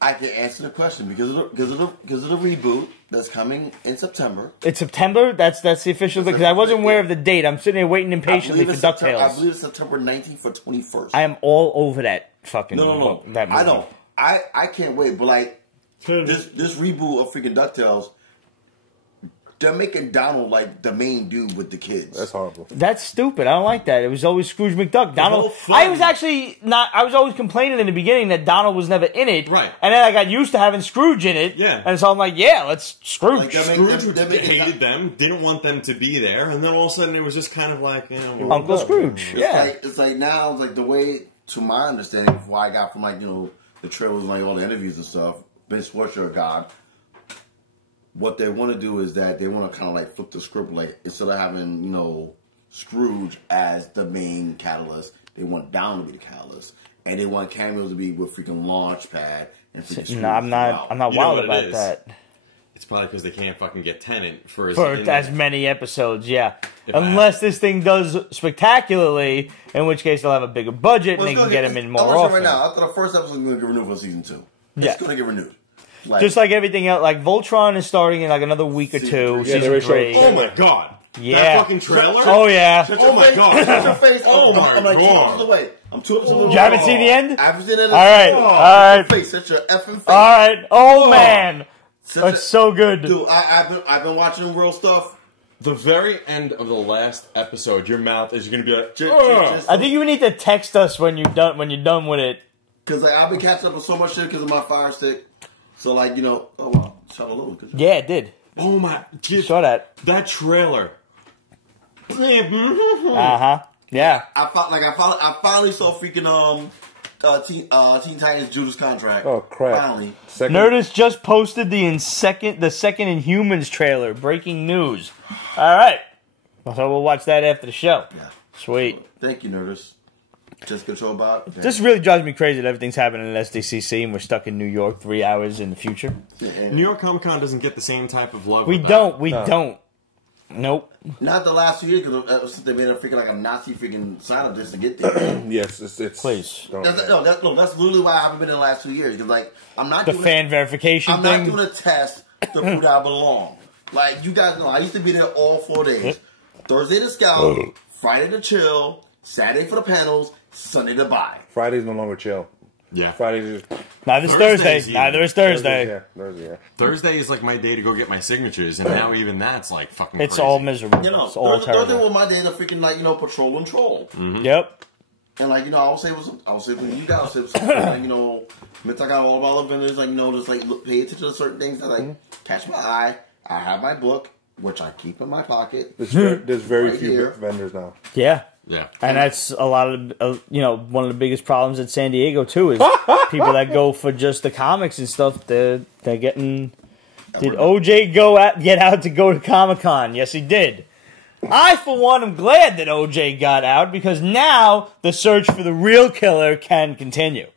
I can answer the question because of the reboot that's coming in September. It's September? That's the official, because I wasn't aware of the date. I'm sitting here waiting impatiently for I DuckTales. believe it's September 19th or 21st. I am all over that fucking No. that movie. I know. I can't wait, but like this reboot of freaking DuckTales, they're making Donald like the main dude with the kids. That's horrible. That's stupid. I don't like that. It was always Scrooge McDuck. Donald. I was actually not. I was always complaining in the beginning that Donald was never in it. Right. And then I got used to having Scrooge in it. Yeah. And so I'm like, yeah, let's Scrooge. Like, they're Scrooge hated them, didn't want them to be there, and then all of a sudden it was just kind of like, you know... Uncle Scrooge. Yeah. It's like now, it's like the way, to my understanding, of what I got from like, you know, the trailers and like all the interviews and stuff, Ben Schwartz, God, what they want to do is that they want to kind of like flip the script, like instead of having, you know, Scrooge as the main catalyst, they want Donald to be the catalyst, and they want cameos to be with freaking Launchpad and freaking Scrooge. No, I'm not You know wild what it about is? that. It's probably because they can't fucking get Tennant for As many episodes, yeah. If Unless this thing does spectacularly, in which case they'll have a bigger budget Well, and they it's can gonna get him in I'm more watching often. right now. I thought the first episode was going to get renewed for season 2. Yeah. It's going to get renewed. Like, Just like everything else, like Voltron is starting in like another week or two. Season three. Season Yeah, they 3. Oh my god! Yeah. That fucking trailer? Oh yeah. Oh my god! Shut your face. Oh my I'm like 2 God. episodes away. I'm 2 episodes away. You haven't seen the end? I haven't seen it. All right. All right. Face. Shut your effing face. All right. Oh man, Such that's so good. Dude, I've been watching real stuff. The very end of the last episode, your mouth is going to be like, I think you need to text us when you're done with it. Because like, I've been catching up with so much shit because of my Fire Stick. So like, you know, oh wow, shot a little. Yeah, it did. oh my, Saw that. that trailer. Yeah. I finally saw freaking Teen Titans Judas Contract. Oh crap! Finally. Second, Nerdist just posted the second Inhumans trailer. Breaking news. All right. So we'll watch that after the show. Yeah. Sweet. Thank you, Nerdist. Just control bot. This really drives me crazy that everything's happening at SDCC and we're stuck in New York 3 hours in the future. New York Comic Con doesn't get the same type of love. We with don't. We don't. Nope. Not the last 2 years because they made a freaking like a Nazi freaking sign up just to get there. yes, it's Please. don't- That's literally why I haven't been in the last 2 years because like I'm not The doing fan verification I'm thing. not doing a test to prove that I belong. Like you guys know, I used to be there all 4 days. Thursday to scout, Friday to chill, Saturday for the panels, Sunday to buy. Friday's no longer chill. Yeah. Friday's just Neither is Thursdays Thursday. even. Neither is Thursday. Yeah, Thursday. Yeah. Thursday is like my day to go get my signatures, and now even that's like fucking It's crazy. all miserable. You know, It's all Thursday terrible. was my day to freaking like patrol and troll. Yep. And like I'll say when you guys say something like I got all of our vendors just like pay attention to certain things that like catch my eye. I have my book, which I keep in my pocket. There's very Right few here. vendors now. Yeah. Yeah. And that's a lot of, one of the biggest problems at San Diego, too, is people that go for just the comics and stuff, they're getting... Did OJ get out to go to Comic-Con? Yes, he did. I, for one, am glad that OJ got out, because now the search for the real killer can continue.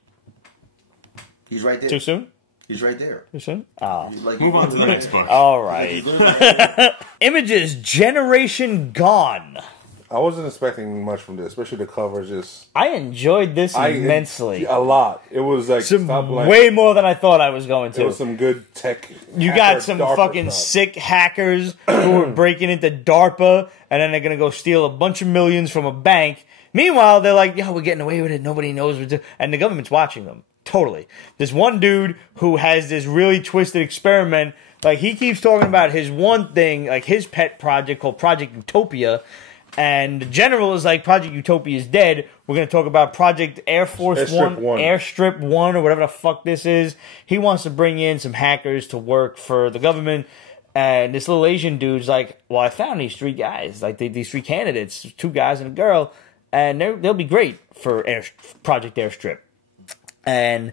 He's right there. Too soon? He's right there. Too soon? Oh. He's like, Move on to the next book. All right. He's literally- Images, Generation Gone. I wasn't expecting much from this, especially the covers. Just I enjoyed this immensely. a lot. It was like Way more than I thought I was going to. It was some good tech. You got some DARPA fucking stuff. sick hackers who are breaking into DARPA, and then they're gonna go steal a bunch of millions from a bank. Meanwhile, they're like, "Yo, we're getting away with it. Nobody knows what to do," and the government's watching them. Totally. This one dude who has this really twisted experiment. Like he keeps talking about his one thing, like his pet project called Project Utopia. And the general is like, Project Utopia is dead. We're going to talk about Project Airstrip 1, or whatever the fuck this is. He wants to bring in some hackers to work for the government. And this little Asian dude's like, well, I found these 3 guys, like these 3 candidates, 2 guys and a girl, and they'll be great for Project Airstrip. And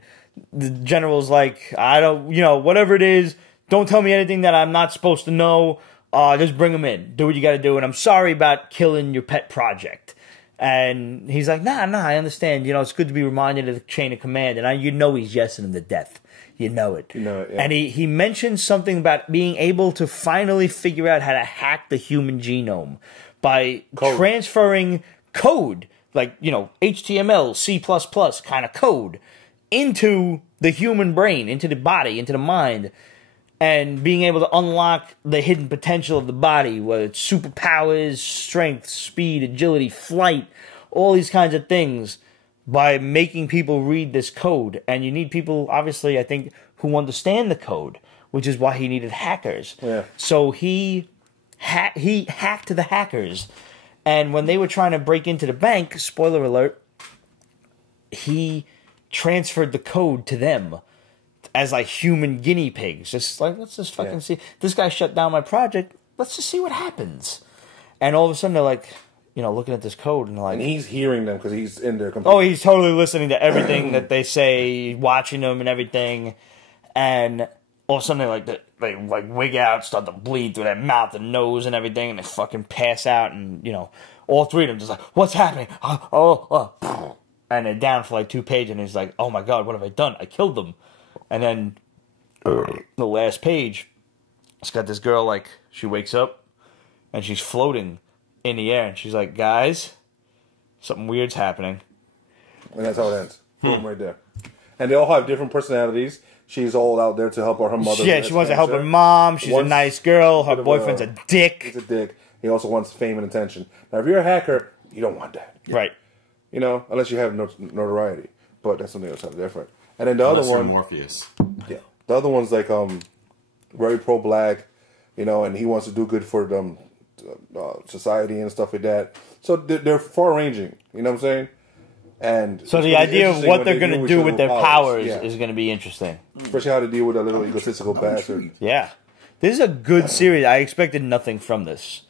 the general's like, I don't, whatever it is, don't tell me anything that I'm not supposed to know. just bring him in. Do what you got to do. And I'm sorry about killing your pet project. And he's like, nah, I understand. You know, it's good to be reminded of the chain of command. And you know he's yesing him to death. You know it. You know it, yeah. And he mentioned something about being able to finally figure out how to hack the human genome by transferring code, like, you know, HTML, C++ kind of code, into the human brain, into the body, into the mind, and being able to unlock the hidden potential of the body, whether it's superpowers, strength, speed, agility, flight, all these kinds of things, by making people read this code. And you need people, obviously, I think, who understand the code, which is why he needed hackers. Yeah. So he hacked the hackers. And when they were trying to break into the bank, spoiler alert, he transferred the code to them as like human guinea pigs. Just like, let's just fucking see. This guy shut down my project. Let's just see what happens. And all of a sudden they're like, you know, looking at this code and like... And he's hearing them because he's in their computer. Oh, he's totally listening to everything that they say, watching them and everything. And all of a sudden they wig out, start to bleed through their mouth and nose and everything, and they fucking pass out. And, you know, all three of them just like, what's happening? And they're down for like 2 pages, and he's like, oh my God, what have I done? I killed them. And then the last page, it's got this girl, like, she wakes up, and she's floating in the air, and she's like, guys, something weird's happening. And that's how it ends. Boom, right there. And they all have different personalities. She's all out there to help her mother. Yeah, she wants to help her mom. She's a nice girl. Her boyfriend's a dick. He's a dick. He also wants fame and attention. Now, if you're a hacker, you don't want that. Right. You know, unless you have notoriety. But that's something else different. And then the other one... Morpheus. Yeah. The other one's like very pro-black, you know, and he wants to do good for them, society and stuff like that. So they're far-ranging, you know what I'm saying? And so the idea of what they're going to do with their powers is going to be interesting. Especially how to deal with a little egotistical bastard. Yeah. This is a good series. I expected nothing from this.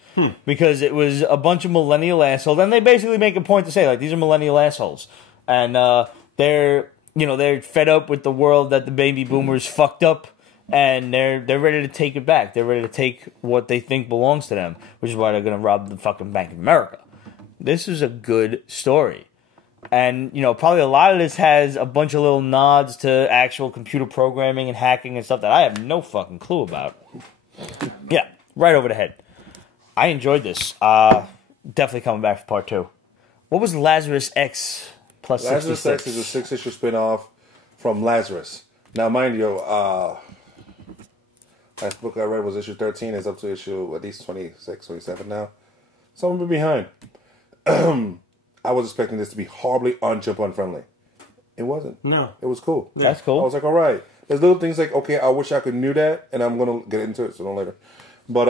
Because it was a bunch of millennial assholes. And they basically make a point to say, like, these are millennial assholes. And they're fed up with the world that the baby boomers fucked up. And they're ready to take it back. They're ready to take what they think belongs to them. Which is why they're going to rob the fucking Bank of America. This is a good story. And, you know, probably a lot of this has a bunch of little nods to actual computer programming and hacking and stuff that I have no fucking clue about. Yeah, right over the head. I enjoyed this. Definitely coming back for part 2. What was Lazarus X plus 66? Lazarus X is a 6-issue spin-off from Lazarus. Now, mind you, last book I read was issue 13. It's up to issue at least 26, 27 now. So I'm a bit behind. I was expecting this to be horribly un-chip unfriendly. It wasn't. No. It was cool. That's cool. I was like, all right. There's little things like, okay, I wish I could knew that, and I'm going to get into it sooner or later. But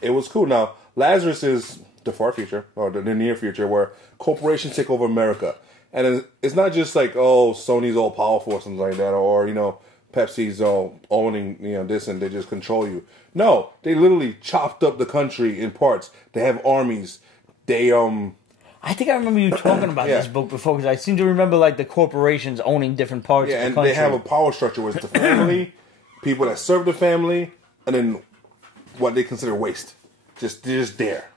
it was cool. Now, Lazarus is the far future, or the near future, where corporations take over America. And it's not just like, oh, Sony's all powerful or something like that, or, you know, Pepsi's owning, you know, this and they just control you. No, they literally chopped up the country in parts. They have armies. They, I think I remember you talking about this book before, because I seem to remember, like, the corporations owning different parts of the country. Yeah, and they have a power structure where it's the family, people that serve the family, and then what they consider waste. They're just there.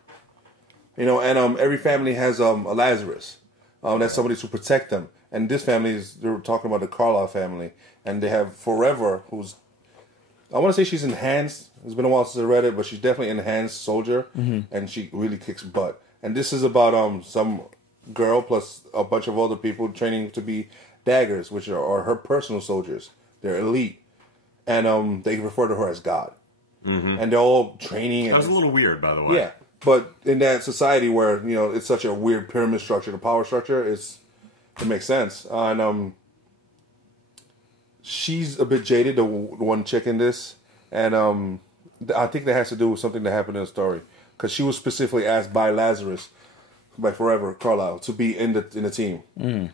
You know, and every family has a Lazarus. That's somebody to protect them. And this family they're talking about the Carlisle family. And they have Forever, who's, I want to say she's enhanced. It's been a while since I read it, but she's definitely an enhanced soldier. And she really kicks butt. And this is about some girl plus a bunch of other people training to be daggers, which are her personal soldiers. They're elite. And they refer to her as God. And they're all training. That was a little weird, by the way. Yeah. But in that society where, you know, it's such a weird pyramid structure, the power structure, it makes sense. And she's a bit jaded, the one chick in this. And I think that has to do with something that happened in the story. Because she was specifically asked by Lazarus, by Forever Carlisle, to be in the team.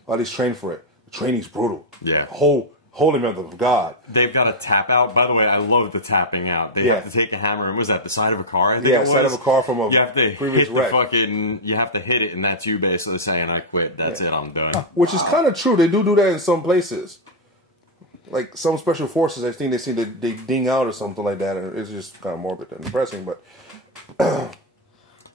Or at least train for it. The training's brutal. Yeah. Holy mother of God. They've got a tap out. By the way, I love the tapping out. They have to take a hammer, and was that the side of a car? I think it was? Side of a car from a you have to previous hit wreck. You have to hit it, and that's you basically saying, I quit. That's it, I'm done. Which is kind of true. They do that in some places. like some special forces, I think they ding out or something like that, and it's just kind of morbid and depressing. But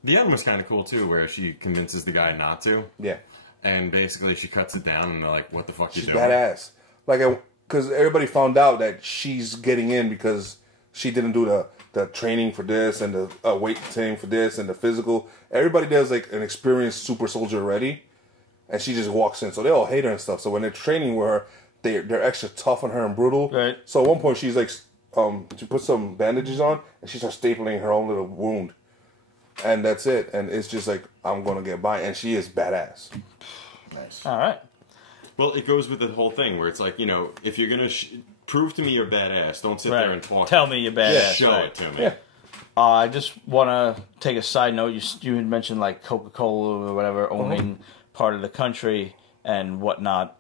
the end was kind of cool too, where she convinces the guy not to. Yeah. And basically, she cuts it down, and they're like, "What the fuck you doing?" Badass. Like, because everybody found out that she's getting in because she didn't do the training for this and the weight training for this and the physical. Everybody does like an experienced super soldier already, and she just walks in. So they all hate her and stuff. So when they're training with her, they're extra tough on her and brutal. Right. So at one point she's like, she puts some bandages on and she starts stapling her own little wound, and that's it. And it's just like, I'm gonna get by, and she is badass. Nice. All right. Well, it goes with the whole thing where it's like, you know, if you're gonna prove to me you're badass, don't sit there and talk. Tell me you're badass. Show right. it to me. Yeah. I just want to take a side note. You had mentioned like Coca-Cola or whatever owning part of the country and whatnot.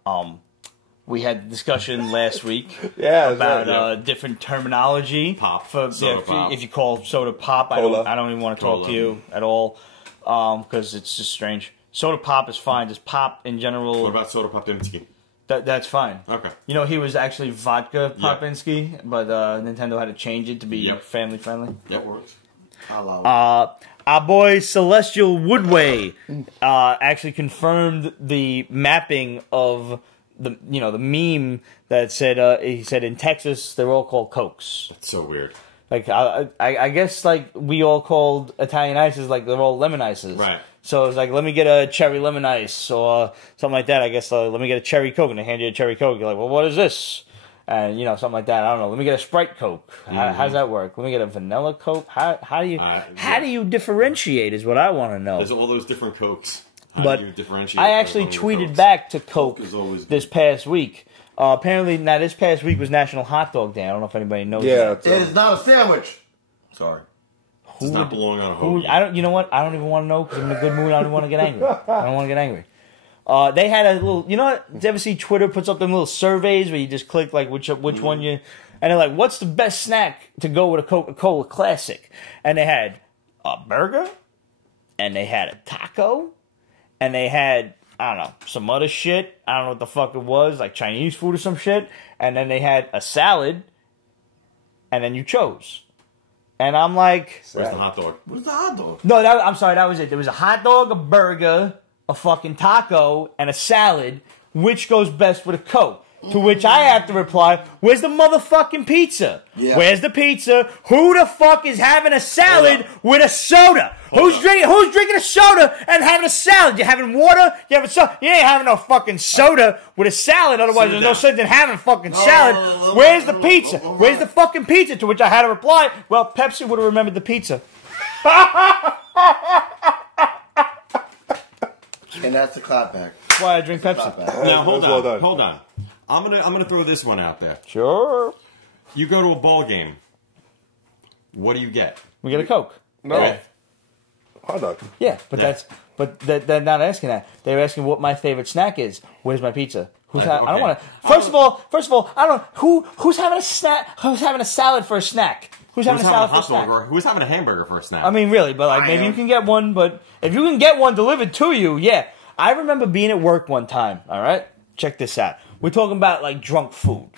We had a discussion last week about different terminology. Pop. For, Pop. if you call soda pop, I don't even want to talk to you at all because it's just strange. Soda pop is fine. Just pop in general. What about soda popinski? That's fine. Okay. You know, he was actually vodka Popinski, but Nintendo had to change it to be family friendly. That works. Our boy Celestial Woodway actually confirmed the mapping of the meme that said he said in Texas they're all called Cokes. That's so weird. Like I guess like we all called Italian ices like they're all lemon ices. Right. So it's like, let me get a cherry lemon ice or something like that. I guess let me get a cherry Coke, and they hand you a cherry Coke. You're like, well, what is this? And something like that. I don't know. Let me get a Sprite Coke. How does that work? Let me get a vanilla Coke. How do you differentiate? Is what I want to know. There's all those different Cokes. How do you differentiate? I actually tweeted back to Coke this past week. Apparently, now this past week was National Hot Dog Day. I don't know if anybody knows. Yeah, that. It is not a sandwich. Sorry. Does not belong on a hoagie. I don't. You know what? I don't even want to know because I'm in a good mood. I don't want to get angry. I don't want to get angry. They had a little. You know what? Did you ever see Twitter puts up them little surveys where you just click like which one you, and they're like, what's the best snack to go with a Coca-Cola Classic? And they had a burger, and they had a taco, and they had I don't know some other shit. I don't know what the fuck it was, like Chinese food or some shit. And then they had a salad, and then you chose. And I'm like... Where's the hot dog? Where's the hot dog? No, I'm sorry, that was it. There was a hot dog, a burger, a fucking taco, and a salad. Which goes best with a Coke? To which I have to reply, where's the motherfucking pizza? Yeah. Where's the pizza? Who the fuck is having a salad with a soda? Who's drinking a soda and having a salad? You having water? You having soda? You ain't having no fucking soda with a salad. Otherwise, there's no sense in having fucking salad. Where's the pizza? Where's the fucking pizza? To which I had to reply, well, Pepsi would have remembered the pizza. And that's the clapback. That's why I drink Pepsi. Now hold on. I'm gonna throw this one out there. Sure. You go to a ball game. What do you get? We get a Coke. No. Yeah. Hot dog. Yeah, but they're not asking that. They're asking what my favorite snack is. Where's my pizza? I don't want to. First of all, I don't know who's having a snack. Who's having a salad for a snack? Who's having a salad for a snack? Who's having a hamburger for a snack? I mean, really, but like maybe you can get one. But if you can get one delivered to you, yeah. I remember being at work one time. All right, check this out. We're talking about like drunk food,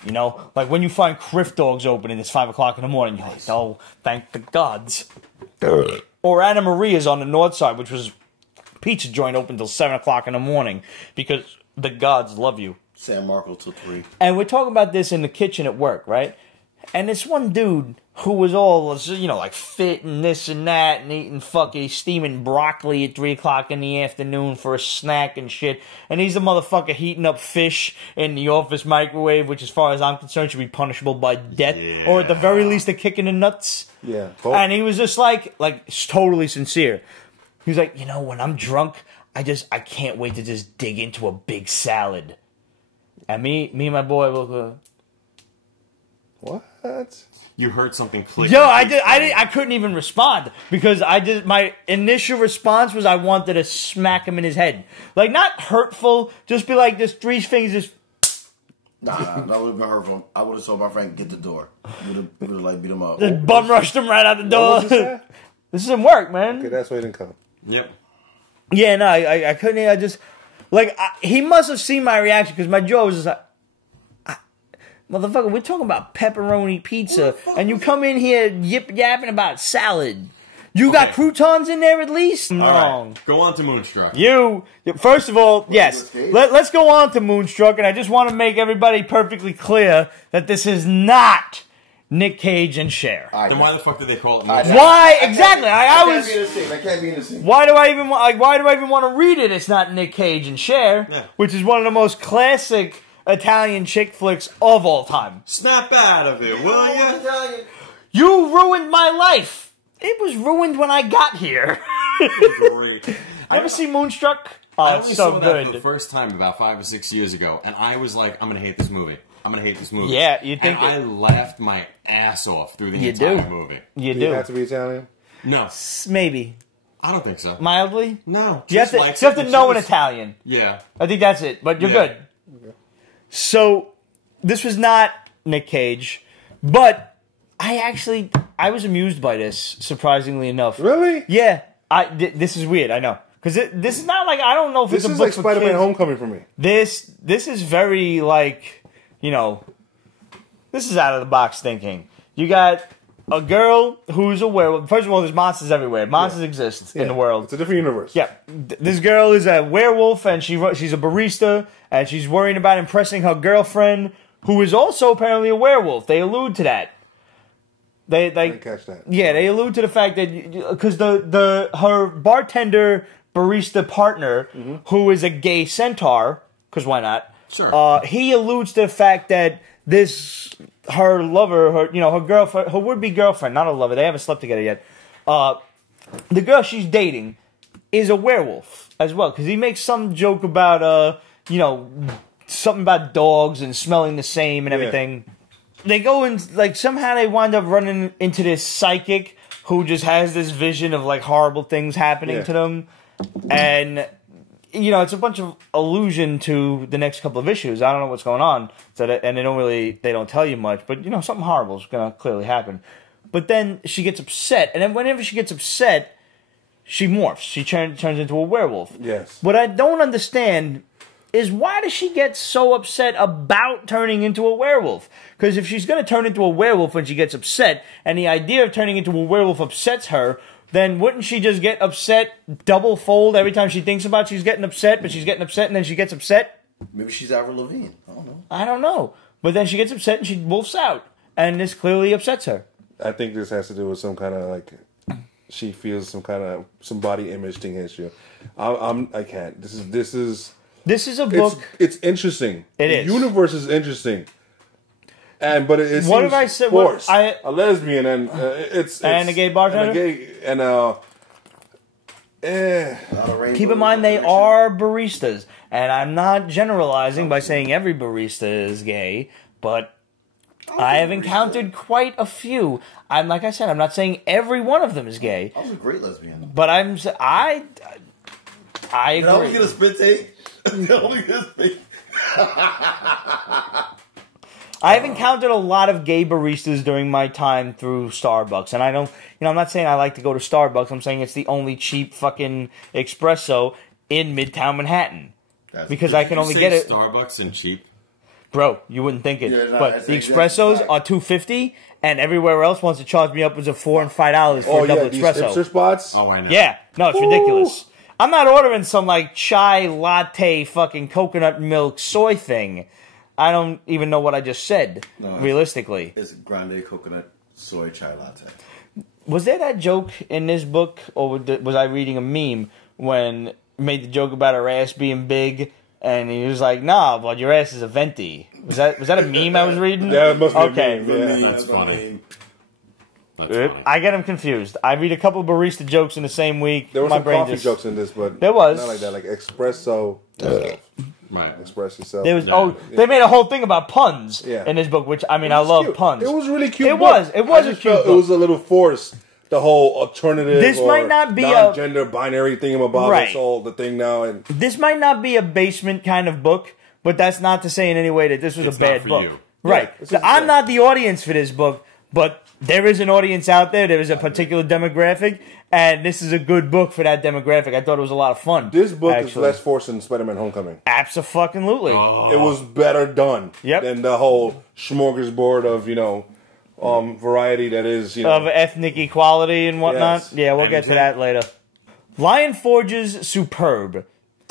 like when you find Criff Dogs open and it's 5 o'clock in the morning. You're like, oh, thank the gods. Or Anna Maria's on the north side, which was a pizza joint open till 7 o'clock in the morning because the gods love you. San Marco till 3. And we're talking about this in the kitchen at work, right? And this one dude who was all, like fit and this and that and eating fucking steaming broccoli at 3 o'clock in the afternoon for a snack and shit. And he's the motherfucker heating up fish in the office microwave, which as far as I'm concerned should be punishable by death. Yeah. Or at the very least a kick in the nuts. Yeah. And he was just like totally sincere. He was like, when I'm drunk, I can't wait to just dig into a big salad. And me and my boy will go, what? You heard something click. Yo, I couldn't even respond because my initial response was I wanted to smack him in his head. Like, not hurtful, just be like, just 3 fingers. Nah, that would have been hurtful. I would have told my friend, get the door. Would have beat him up. Just bum rushed him right out the door. This isn't work, man. Okay, that's why he didn't come. Yep. Yeah, no, I couldn't, he must have seen my reaction because my jaw was just like, Motherfucker, we're talking about pepperoni pizza, and you come in here yip-yapping about salad. You got croutons in there at least? Wrong. Right. Go on to Moonstruck. First of all, yes. Let's go on to Moonstruck, and I just want to make everybody perfectly clear that this is not Nick Cage and Cher. Then why the fuck did they call it Moonstruck? Why exactly? I can't be in the scene. Why do I even want to read it? It's not Nick Cage and Cher, which is one of the most classic Italian chick flicks of all time. Snap out of it, will you? You ruined my life. It was ruined when I got here. Great. You ever see Moonstruck? Oh, I it's only so saw good. that for the first time about 5 or 6 years ago, and I was like, I'm gonna hate this movie. I'm gonna hate this movie. Yeah, you think I laughed my ass off through the entire movie. You do. Do you have to be Italian? No. Maybe. I don't think so. Mildly? No. You have to know an Italian. Yeah. I think that's it, but you're good. Okay. So, this was not Nick Cage, but I was amused by this, surprisingly enough. Really? Yeah. This is weird, I know. Because this is not like, I don't know if it's a book for kids. This is like Spider-Man Homecoming for me. This is very, like, you know, this is out of the box thinking. You got a girl who's a werewolf. First of all, there's monsters everywhere. Monsters exist in the world. It's a different universe. Yeah. This girl is a werewolf, and she's a barista, and she's worrying about impressing her girlfriend, who is also apparently a werewolf. They allude to that. I didn't catch that. Yeah, they allude to the fact that because her bartender barista partner, who is a gay centaur, because why not? Sure. He alludes to the fact that her lover, her girlfriend, her would-be girlfriend, not a lover, they haven't slept together yet. The girl she's dating is a werewolf as well, because he makes some joke about something about dogs and smelling the same and everything. They go and, like, somehow they wind up running into this psychic who just has this vision of, like, horrible things happening to them. And, it's a bunch of allusion to the next couple of issues. I don't know what's going on. And they don't tell you much. But, something horrible is going to clearly happen. But then she gets upset. And then whenever she gets upset, she morphs. She turns into a werewolf. Yes. What I don't understand is why does she get so upset about turning into a werewolf? Because if she's going to turn into a werewolf when she gets upset, and the idea of turning into a werewolf upsets her, then wouldn't she just get upset double fold every time she thinks about she's getting upset, but she's getting upset and then she gets upset? Maybe she's Avril Lavigne. I don't know. But then she gets upset and she wolfs out. And this clearly upsets her. I think this has to do with some kind of, like, she feels some body image thing issue. I can't. This is a book. It's interesting. It is. The universe is interesting. But it what seems have I said? forced. A lesbian and it's a gay bartender. Keep in mind they are baristas, and I'm not generalizing by saying every barista is gay, but I have encountered quite a few. Like I said, I'm not saying every one of them is gay. I was a great lesbian. But I agree. I was gonna spit take. I've encountered a lot of gay baristas during my time through Starbucks, and I don't, I'm not saying I like to go to Starbucks. I'm saying it's the only cheap fucking espresso in Midtown Manhattan because I can only get it. Starbucks and cheap, bro. You wouldn't think it, but the espressos are $2.50, and everywhere else wants to charge me upwards of $4 and $5 for a double espresso. Hipster spots. Oh, I know. Yeah, no, it's ridiculous. I'm not ordering some like chai latte fucking coconut milk soy thing. I don't even know what I just said, realistically. It's grande coconut soy chai latte. Was there that joke in this book, or was I reading a meme when made the joke about her ass being big, and he was like, nah, but your ass is a venti. Was that a meme I was reading? Yeah, it must be okay. a meme. Yeah. That's funny. That's funny. I get them confused. I read a couple of barista jokes in the same week. There were some coffee jokes in this, but there was not like that, like espresso. Right. Express yourself. There was they made a whole thing about puns in this book, which I mean I love puns. It was really cute. It was a cute book. It was a little forced. The whole alternative. This might not be non-gender binary thingamabob. Right. That's all the thing now. And this might not be a basement kind of book, but that's not to say in any way that this was a bad book. you. Right. Yeah, so I'm not the audience for this book, But there is an audience out there. There is a particular demographic, and this is a good book for that demographic. I thought it was a lot of fun. This book is less forced than Spider-Man Homecoming. Abso-fucking-lutely. Oh. It was better done than the whole smorgasbord of, variety that is, of ethnic equality and whatnot. Yes. Yeah, we'll get to that later. Lion Forge's Superb.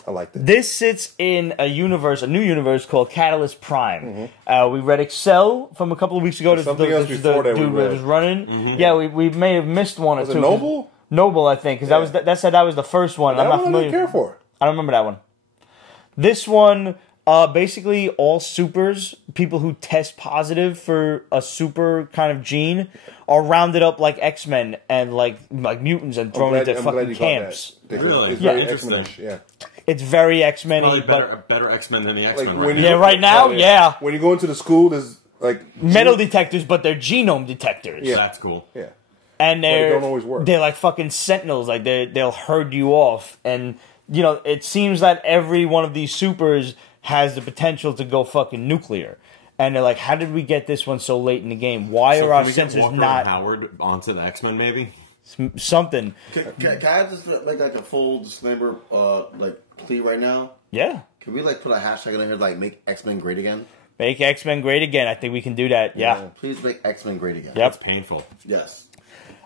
I like that. This sits in a new universe called Catalyst Prime. We read Excel from a couple of weeks ago. Something else before that dude we read. was running. Yeah, we may have missed one or two. Was it Noble? Noble, I think, because that was the first one. I'm not familiar. I didn't care for. I don't remember that one. This one, basically all supers, people who test positive for a super kind of gene, are rounded up like X-Men and like mutants and thrown into fucking camps. Really? It's very interesting. Yeah. It's very X-Men-y. Probably better X-Men than the X-Men. Right now. When you go into the school, there's metal detectors, but they're genome detectors. Yeah, that's cool. Yeah. And they don't always work. They're like fucking sentinels. Like they'll herd you off. And it seems that every one of these supers has the potential to go fucking nuclear. And they're like, how did we get this one so late in the game? Why are our sensors not Howard onto the X-Men? Maybe something. Can I just make like a full disclaimer, plea right now? Yeah. Can we put a hashtag in here make X-Men great again? Make X-Men great again. I think we can do that. Yeah. Please make X-Men great again. Yep. That's painful. Yes.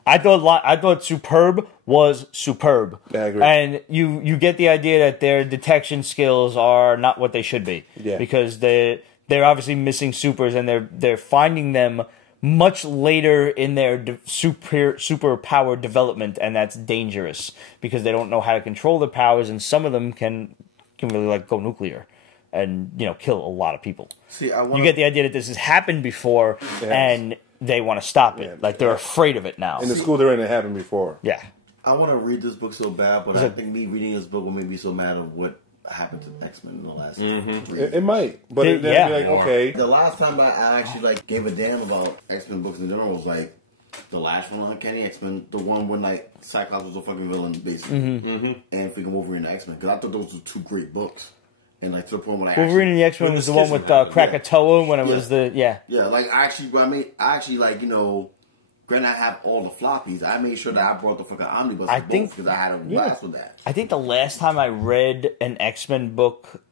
I thought Superb was superb. Yeah, I agree. And you get the idea that their detection skills are not what they should be. Yeah. Because they're obviously missing supers, and they're finding them much later in their superpower development, and that's dangerous because they don't know how to control their powers, and some of them can really go nuclear and kill a lot of people. See, you get the idea that this has happened before, and they want to stop it. They're afraid of it now. In the school they're in, it happened before. Yeah. I want to read this book so bad, but I think me reading this book will make me so mad of what happened to X-Men in the last It might, but then be okay. The last time I actually gave a damn about X-Men books in general was the last one on Uncanny X-Men, the one when Cyclops was a fucking villain basically, and freaking Wolverine and X-Men, because I thought those were two great books. And to the point when Wolverine and the X-Men was the one with Krakatoa when it was the granted I have all the floppies. I made sure that I brought the fucking omnibus because I had a blast with that. I think the last time I read an X-Men book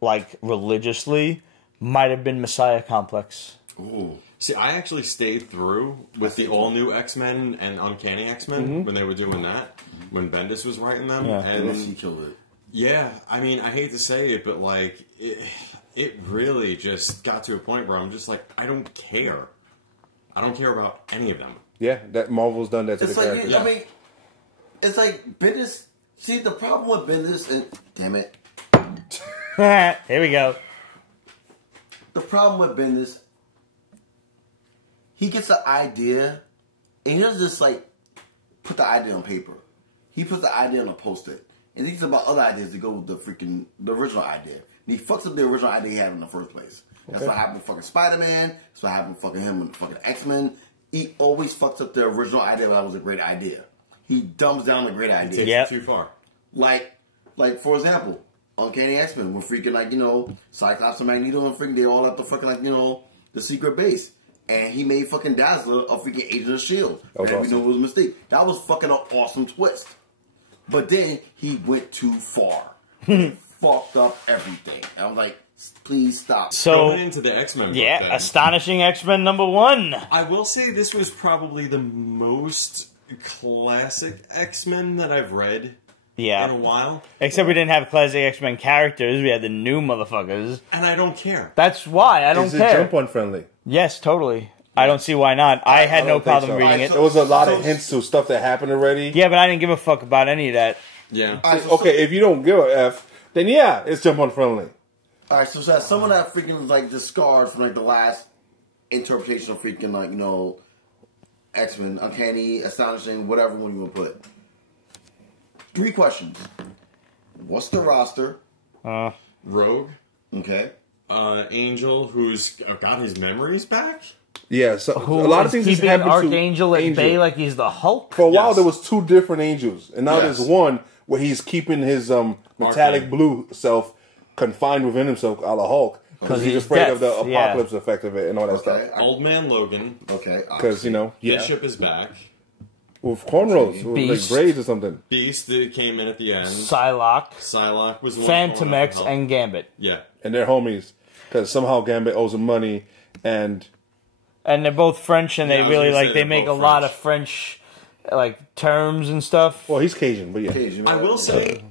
religiously might have been Messiah Complex. Ooh. See, I actually stayed through with the all-new X-Men and Uncanny X-Men when they were doing that, when Bendis was writing them. Yeah. And he killed it. Yeah, I mean, I hate to say it, but it really just got to a point where I'm just I don't care. I don't care about any of them. Yeah, that Marvel's done that to the characters. I mean, it's Bendis. See, the problem with Bendis, and damn it, here we go. The problem with Bendis, he gets the idea, and he doesn't just put the idea on paper. He puts the idea on a post-it. And he thinks about other ideas to go with the original idea. And he fucks up the original idea he had in the first place. That's what happened with fucking Spider-Man. That's what happened with fucking him and fucking X-Men. He always fucks up the original idea that was a great idea. He dumbs down the great idea. Takes it too far. For example, Uncanny X-Men were freaking Cyclops and Magneto and freaking they all at the fucking the secret base. And he made fucking Dazzler a freaking Agent of S.H.I.E.L.D. And we know it was a mistake. That was fucking an awesome twist. But then he went too far. Fucked up everything. And I'm like, please stop. So going into the X-Men book, then, Astonishing X-Men #1. I will say this was probably the most classic X-Men that I've read in a while. Except we didn't have classic X-Men characters. We had the new motherfuckers. And I don't care. That's why I don't care. Is it jump-on friendly? Yes, totally. I don't see why not. I had no problem reading it. There was a lot of hints to stuff that happened already. Yeah, but I didn't give a fuck about any of that. Yeah. Okay, if you don't give a F, then yeah, it's jump-on friendly. Alright, so some of that freaking discards from the last interpretation of freaking X-Men, Uncanny, Astonishing, whatever one you want to put. 3 questions. What's the roster? Rogue. Okay. Angel, who's got his memories back. Yeah, so a lot of things keeping happened Archangel to at Angel. bay like he's the Hulk. For a while, there was 2 different angels, and now there's one where he's keeping his metallic blue self confined within himself, a la Hulk, Because he's afraid of the apocalypse effect of it and all that stuff. Old Man Logan. Okay. Because, you know... Bishop is back. With cornrows. With like braids or something. Beast that came in at the end. Psylocke was the one Phantom X, and Gambit. Yeah. And they're homies. Because somehow Gambit owes him money. And they're both French, and they really, like, they make a lot of French, like, terms and stuff. Well, he's Cajun, but yeah. Cajun, I will say,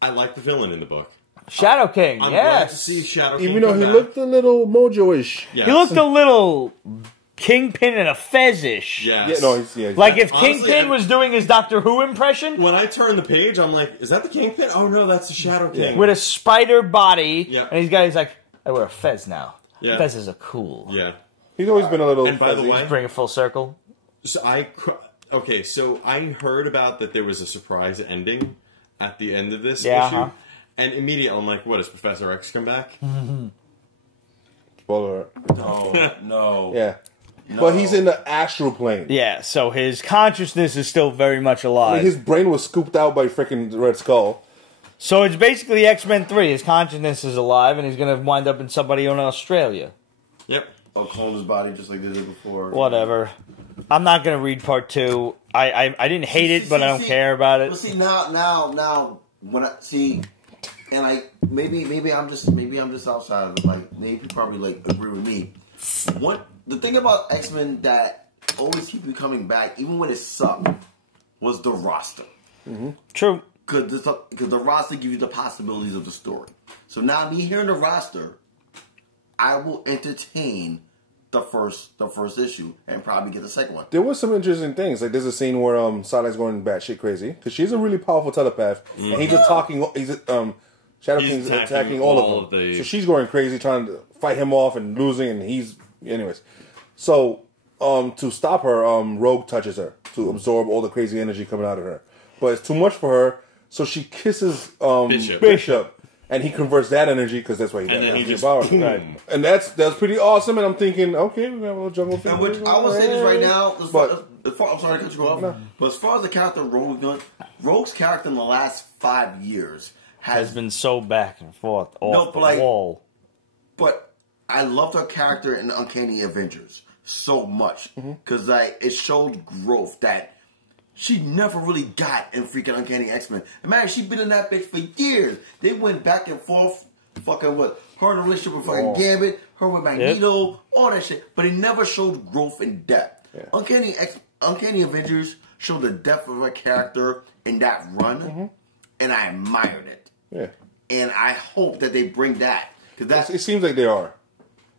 I like the villain in the book. Shadow King, I'm yes. glad to see Shadow King. Even though he looked a little mojo-ish. Yes. He looked a little Kingpin and a fez-ish. Yes. Yeah, no, he's like if Honestly, Kingpin was doing his Doctor Who impression. When I turned the page, I'm like, is that the Kingpin? Oh no, that's the Shadow King. With a spider body. Yeah. And he's like, I wear a fez now. Yeah. Fezzes are cool. Yeah. He's always been a little... And by the way... Bring it full circle. So I heard about that there was a surprise ending at the end of this issue. And immediately I'm like, what, does Professor X come back? Spoiler. No. Yeah. No. But he's in the astral plane. Yeah, so his consciousness is still very much alive. I mean, his brain was scooped out by freaking Red Skull. So it's basically X-Men 3. His consciousness is alive, and he's going to wind up in somebody in Australia. Yep. I'll clone his body just like they did before. Whatever. I'm not going to read part 2. I didn't hate it, but I don't care about it. But see, now, when I see... And maybe I'm just outside of it. Like maybe you probably like agree with me. The thing about X-Men that always keep me coming back, even when it sucked, was the roster. Mm-hmm. True. Because the roster gives you the possibilities of the story. So now me hearing the roster, I will entertain the first issue and probably get the second one. There was some interesting things. Like there's a scene where Psylocke's going batshit crazy because she's a really powerful telepath, and he's attacking. Shadow King's attacking all of them. So she's going crazy, trying to fight him off and losing, and he's... Anyways. So, to stop her, Rogue touches her to absorb all the crazy energy coming out of her. But it's too much for her, so she kisses Bishop. And he converts that energy, because that's why he and got then he just power. Right. And that's pretty awesome, and I'm thinking, okay, we have a little jungle thing. I will say this right now. I'm sorry to cut you off. No. But as far as the character Rogue's character in the last 5 years... has been so back and forth off the wall. But I loved her character in the Uncanny Avengers so much because it showed growth that she never really got in freaking Uncanny X-Men. And man, she's been in that bitch for years. They went back and forth, fucking what? Her in a relationship with fucking Gambit, her with Magneto, all that shit. But it never showed growth and depth. Yeah. Uncanny Avengers showed the depth of her character in that run, and I admired it. Yeah. And I hope that they bring that. Cause it seems like they are.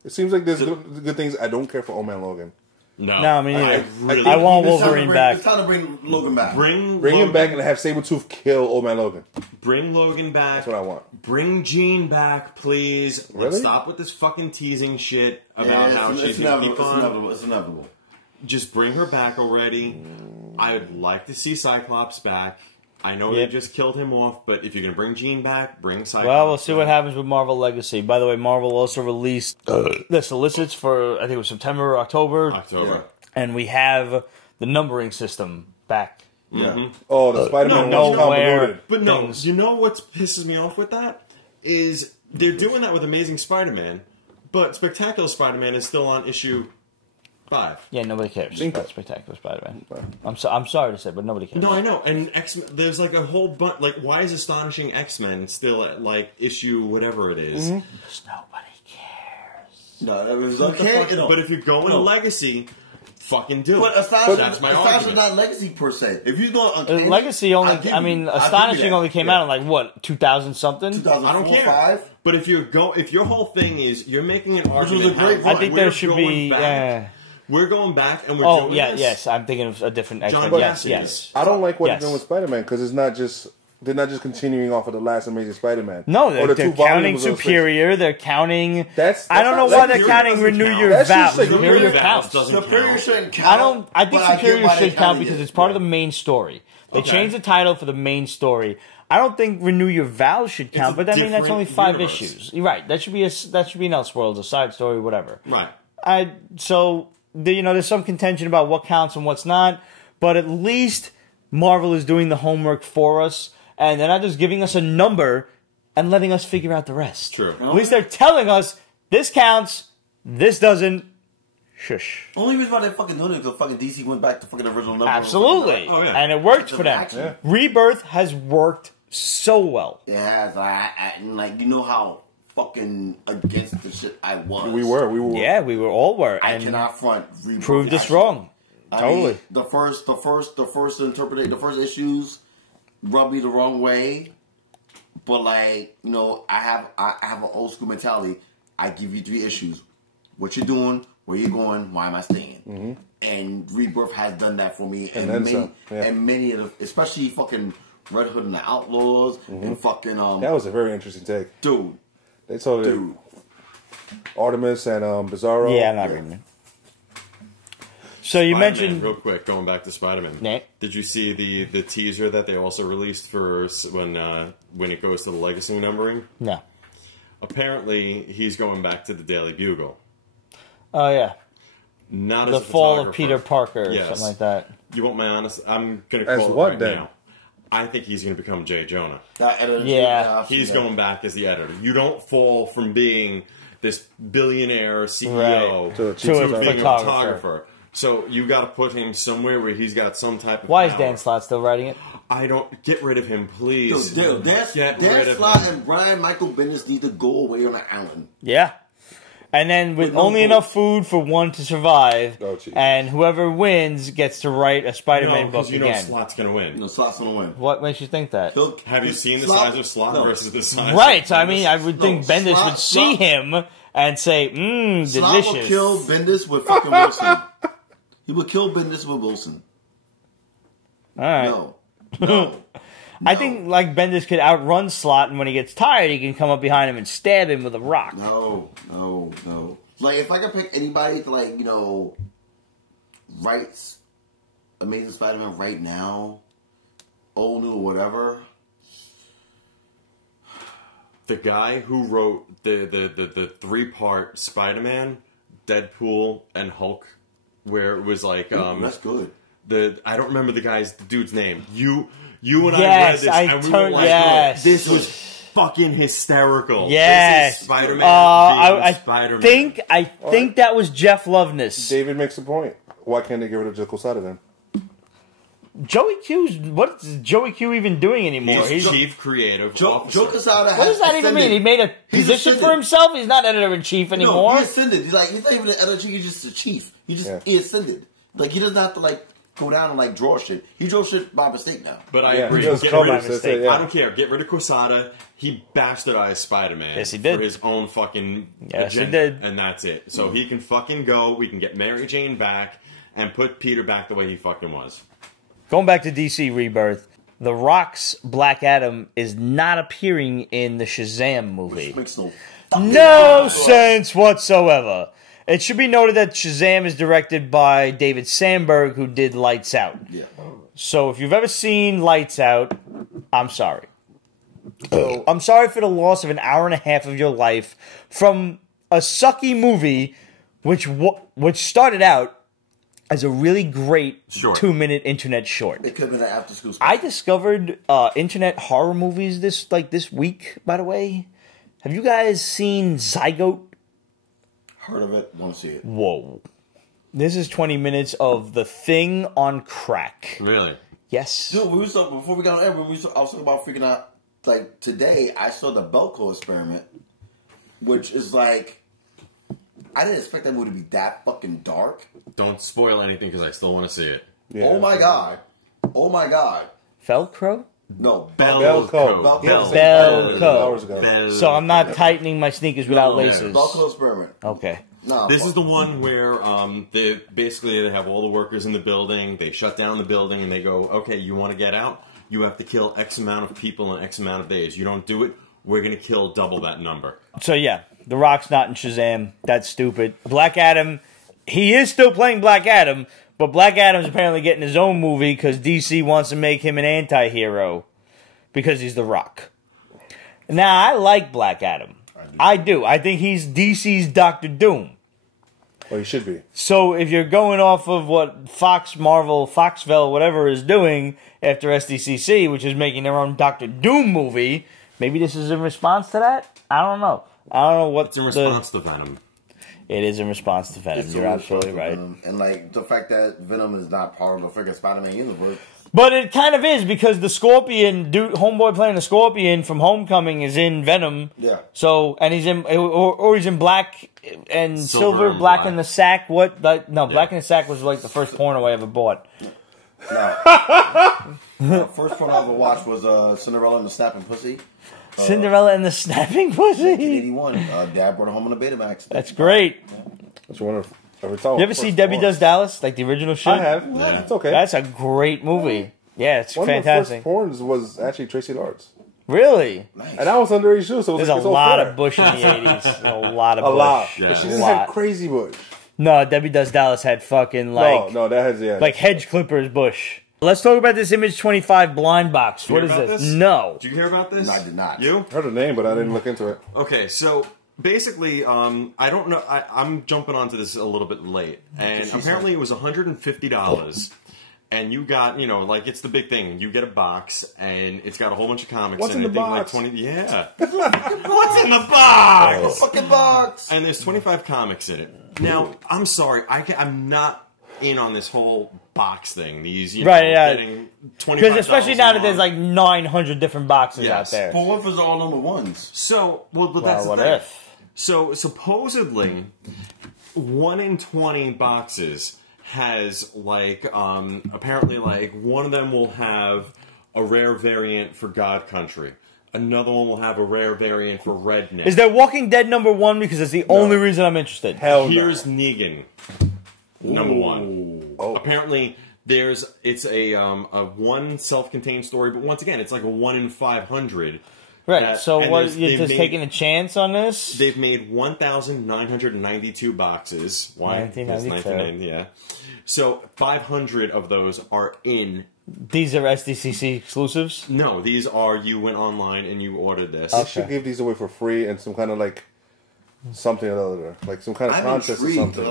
It seems like there's good things. I don't care for Old Man Logan. No, I mean, I want Wolverine back. It's time to bring Logan back. Bring him back and have Sabretooth kill Old Man Logan. Bring Logan back. That's what I want. Bring Jean back, please. Really? Let's stop with this fucking teasing shit about how she's going to keep on. It's inevitable. Just bring her back already. I would like to see Cyclops back. I know they just killed him off, but if you're going to bring Jean back, bring Cyclops Well, we'll see what happens with Marvel Legacy. By the way, Marvel also released the solicits for, I think it was September or October. October. And we have the numbering system back. Yeah. Oh, the Spider-Man was convoluted. But no, you know what pisses me off with that? Is they're doing that with Amazing Spider-Man, but Spectacular Spider-Man is still on issue 5. Yeah, nobody cares about Spectacular Spider-Man. I'm sorry to say, but nobody cares. No, I know. And there's like a whole bunch. Like, why is Astonishing X-Men still at like issue whatever it is? Because nobody cares. No, it was okay. But if you're going to Legacy, fucking do it. But That's my argument. Astonishing not Legacy per se. If you're going Uncanny, Legacy only, Astonishing only came out in like what, 2000 something? 2004, I don't care. 5? But if your whole thing is you're making an argument, I think there should be. We're going back and we're doing this. Yes, I'm thinking of a different X-Men. Yes. I don't like what they're doing with Spider-Man because it's not just they're not just continuing off of the last Amazing Spider-Man. No, they're counting Superior. They're counting. I don't know why they're counting Renew Your Vows. Superior counts. Superior shouldn't count. I think Superior should count because it's part of the main story. They changed the title for the main story. I don't think Renew Your Vows should count, but I mean that's only 5 issues. You're right. That should be an Elseworlds, a side story, whatever. Right. There's some contention about what counts and what's not, but at least Marvel is doing the homework for us, and they're not just giving us a number and letting us figure out the rest. True. At least they're telling us This counts. This doesn't. Shush. Only reason why they're fucking doing it is because fucking DC went back to fucking original number. Absolutely. Oh, yeah. And it worked for them. Yeah. Rebirth has worked so well. It has. Like, you know how fucking against the shit I was. We were. Yeah, we all were. I And cannot front. Rebirth proved us actually. wrong. I Totally. mean, the first issues rubbed me the wrong way. But like, you know, I have an old school mentality. I give you 3 issues. What you doing? Where you going? Why am I staying? Mm-hmm. And Rebirth has done that for me. And many of the, especially fucking Red Hood and the Outlaws and fucking That was a very interesting take, dude. They told it. Artemis and Bizarro. Yeah, I'm not reading it. So you Spider-Man, mentioned real quick, going back to Spider-Man. Nah. Did you see the teaser that they also released for when it goes to the legacy numbering? No. Apparently, he's going back to the Daily Bugle. Oh yeah. Not The as a Fall of photographer. Peter Parker or Yes. something like that. You want my honest? I'm going to As call it what, right then? now. I think he's going to become J. Jonah. Yeah. He's going back as the editor. You don't fall from being this billionaire CEO Right. To a To a being a photographer. photographer. So you got to put him somewhere where he's got some type of Why is power. Dan Slott still writing it? I don't get rid of him, please. Dude, Get rid Dan of Slott him. and Brian Michael Bendis need to go away on an island. Yeah. And then with With no only food. enough food for one to survive, Oh, Jesus. and whoever wins gets to write a Spider-Man No, book because you know again. Slott's going to win. You know, Slott's gonna win. What makes you think that? Have you seen the Slott- size of Slott no. versus the size Right, of so I mean, I would think No, Bendis Slott- would see Slott- him and say, Slott will delicious. kill Bendis with fucking Wilson. He would kill Bendis with Wilson. All right. No. I think, like, Bendis could outrun Slott, and when he gets tired, he can come up behind him and stab him with a rock. No. Like, if I could pick anybody to, like, you know, write Amazing Spider-Man right now, old, new, or whatever. The guy who wrote the 3-part Spider-Man, Deadpool, and Hulk, where it was like That's good. I don't remember the dude's name. You and I read Yes, this I and we were turned- like, yes. this was fucking hysterical. Yes. This is Spider-Man I being Spider-Man. think that was Jeff Loveness. David makes a point. Why can't they get rid of Joe Quesada then? Joey Q's, what is Joey Q even doing anymore? He's chief creative officer. Joe Quesada What does that even mean? He made a He's position for ascended. himself? He's not editor-in-chief anymore? No, he ascended. He's not even the editor. He's just the chief. He ascended. Like, he doesn't have to, like, go down and, like, draw shit. He draws shit by mistake now. But I Yeah, agree. he does Get come rid by of mistake, yeah. I don't care. Get rid of Quesada. He bastardized Spider-Man. Yes, he did. For his own fucking Yes, he agenda. did. And that's it. So he can fucking go. We can get Mary Jane back and put Peter back the way he fucking was. Going back to DC Rebirth, The Rock's Black Adam is not appearing in the Shazam movie. Makes no No sense whatsoever. It should be noted that Shazam is directed by David Sandberg, who did Lights Out. Yeah. So if you've ever seen Lights Out, I'm sorry. I'm sorry for the loss of an hour and a half of your life from a sucky movie, which started out as a really great Short. 2-minute internet short. It could have been an after school. I discovered internet horror movies this week, by the way. Have you guys seen Zygote? Heard of it, want to see it. Whoa. This is 20 minutes of The Thing on crack. Really? Yes. Dude, before we got on air, I was talking about freaking out. Like, today, I saw the Belko experiment, which is like, I didn't expect that movie to be that fucking dark. Don't spoil anything because I still want to see it. Yeah. Oh my god. Oh my god. Velcro? No. Belko. Belko. Belko. Hours ago. Bell. So I'm not tightening my sneakers without No, laces. Belko experiment. Okay. No. This is the one where they have all the workers in the building. They shut down the building and they go, okay, you want to get out? You have to kill X amount of people in X amount of days. You don't do it, we're going to kill double that number. So yeah, The Rock's not in Shazam. That's stupid. Black Adam, he is still playing Black Adam, but Black Adam's apparently getting his own movie because DC wants to make him an anti-hero because he's The Rock. Now, I like Black Adam. I do. I think he's DC's Dr. Doom. Well, he should be. So if you're going off of what Foxville, whatever is doing after SDCC, which is making their own Dr. Doom movie, Maybe this is in response to that? I don't know. I don't know what It's in response to Venom. It is in response to Venom. You're absolutely right. And like the fact that Venom is not part of the freaking Spider-Man universe. But it kind of is because the Scorpion, homeboy playing the Scorpion from Homecoming is in Venom. Yeah. So, and he's in, or he's in Black and Silver, Black in the Sack. What? No, Black in the Sack was like the first porno I ever bought. No. The first one I ever watched was Cinderella and the Snapping Pussy. Cinderella and the Snapping Pussy. 1981. Dad brought it home on the Betamax. That's great. That's one of You ever see Debbie Does Dallas? Like the original shit? I have. Yeah. It's okay. That's a great movie. Yeah, it's fantastic. One of the first porns was actually Tracy Lords. Really? Nice. And I was underage too, so it was There's a lot of Bush in the 80s. A lot of Bush. A lot. Yeah. But she didn't have crazy Bush. No, Debbie Does Dallas had fucking like... No, that has, like hedge clippers Bush. Let's talk about this Image 25 blind box. What is this? No. Did you hear about this? No, I did not. You? I heard the name, but I didn't look into it. Okay, so basically, I don't know. I'm jumping onto this a little bit late, and apparently it was $150, and you got, you know, like it's the big thing. You get a box, and it's got a whole bunch of comics. What's in it. the box? Like 20. Yeah. What's in the box? Fucking box. And there's 25 comics in it. Now, I'm sorry, I'm not in on this whole box thing. These, you know, getting $25. Because especially now that there's like 900 different boxes out there. But what if it's all number ones? So, but that's what the thing. if? So supposedly, 1 in 20 boxes has like apparently like one of them will have a rare variant for God Country. Another one will have a rare variant for Redneck. Is there Walking Dead #1? Because that's the only reason I'm interested. Hell no. Here's Negan, #1. Oh. Apparently, it's a one self-contained story, but once again, it's like a 1 in 500. Right. So what? You're just taking a chance on this? They've made 1,992 boxes. Why? 1992. Yeah. So 500 of those are in. These are SDCC exclusives? No, these are you went online and you ordered this. They should give these away for free and some kind of like something or other, like some kind of contest or something.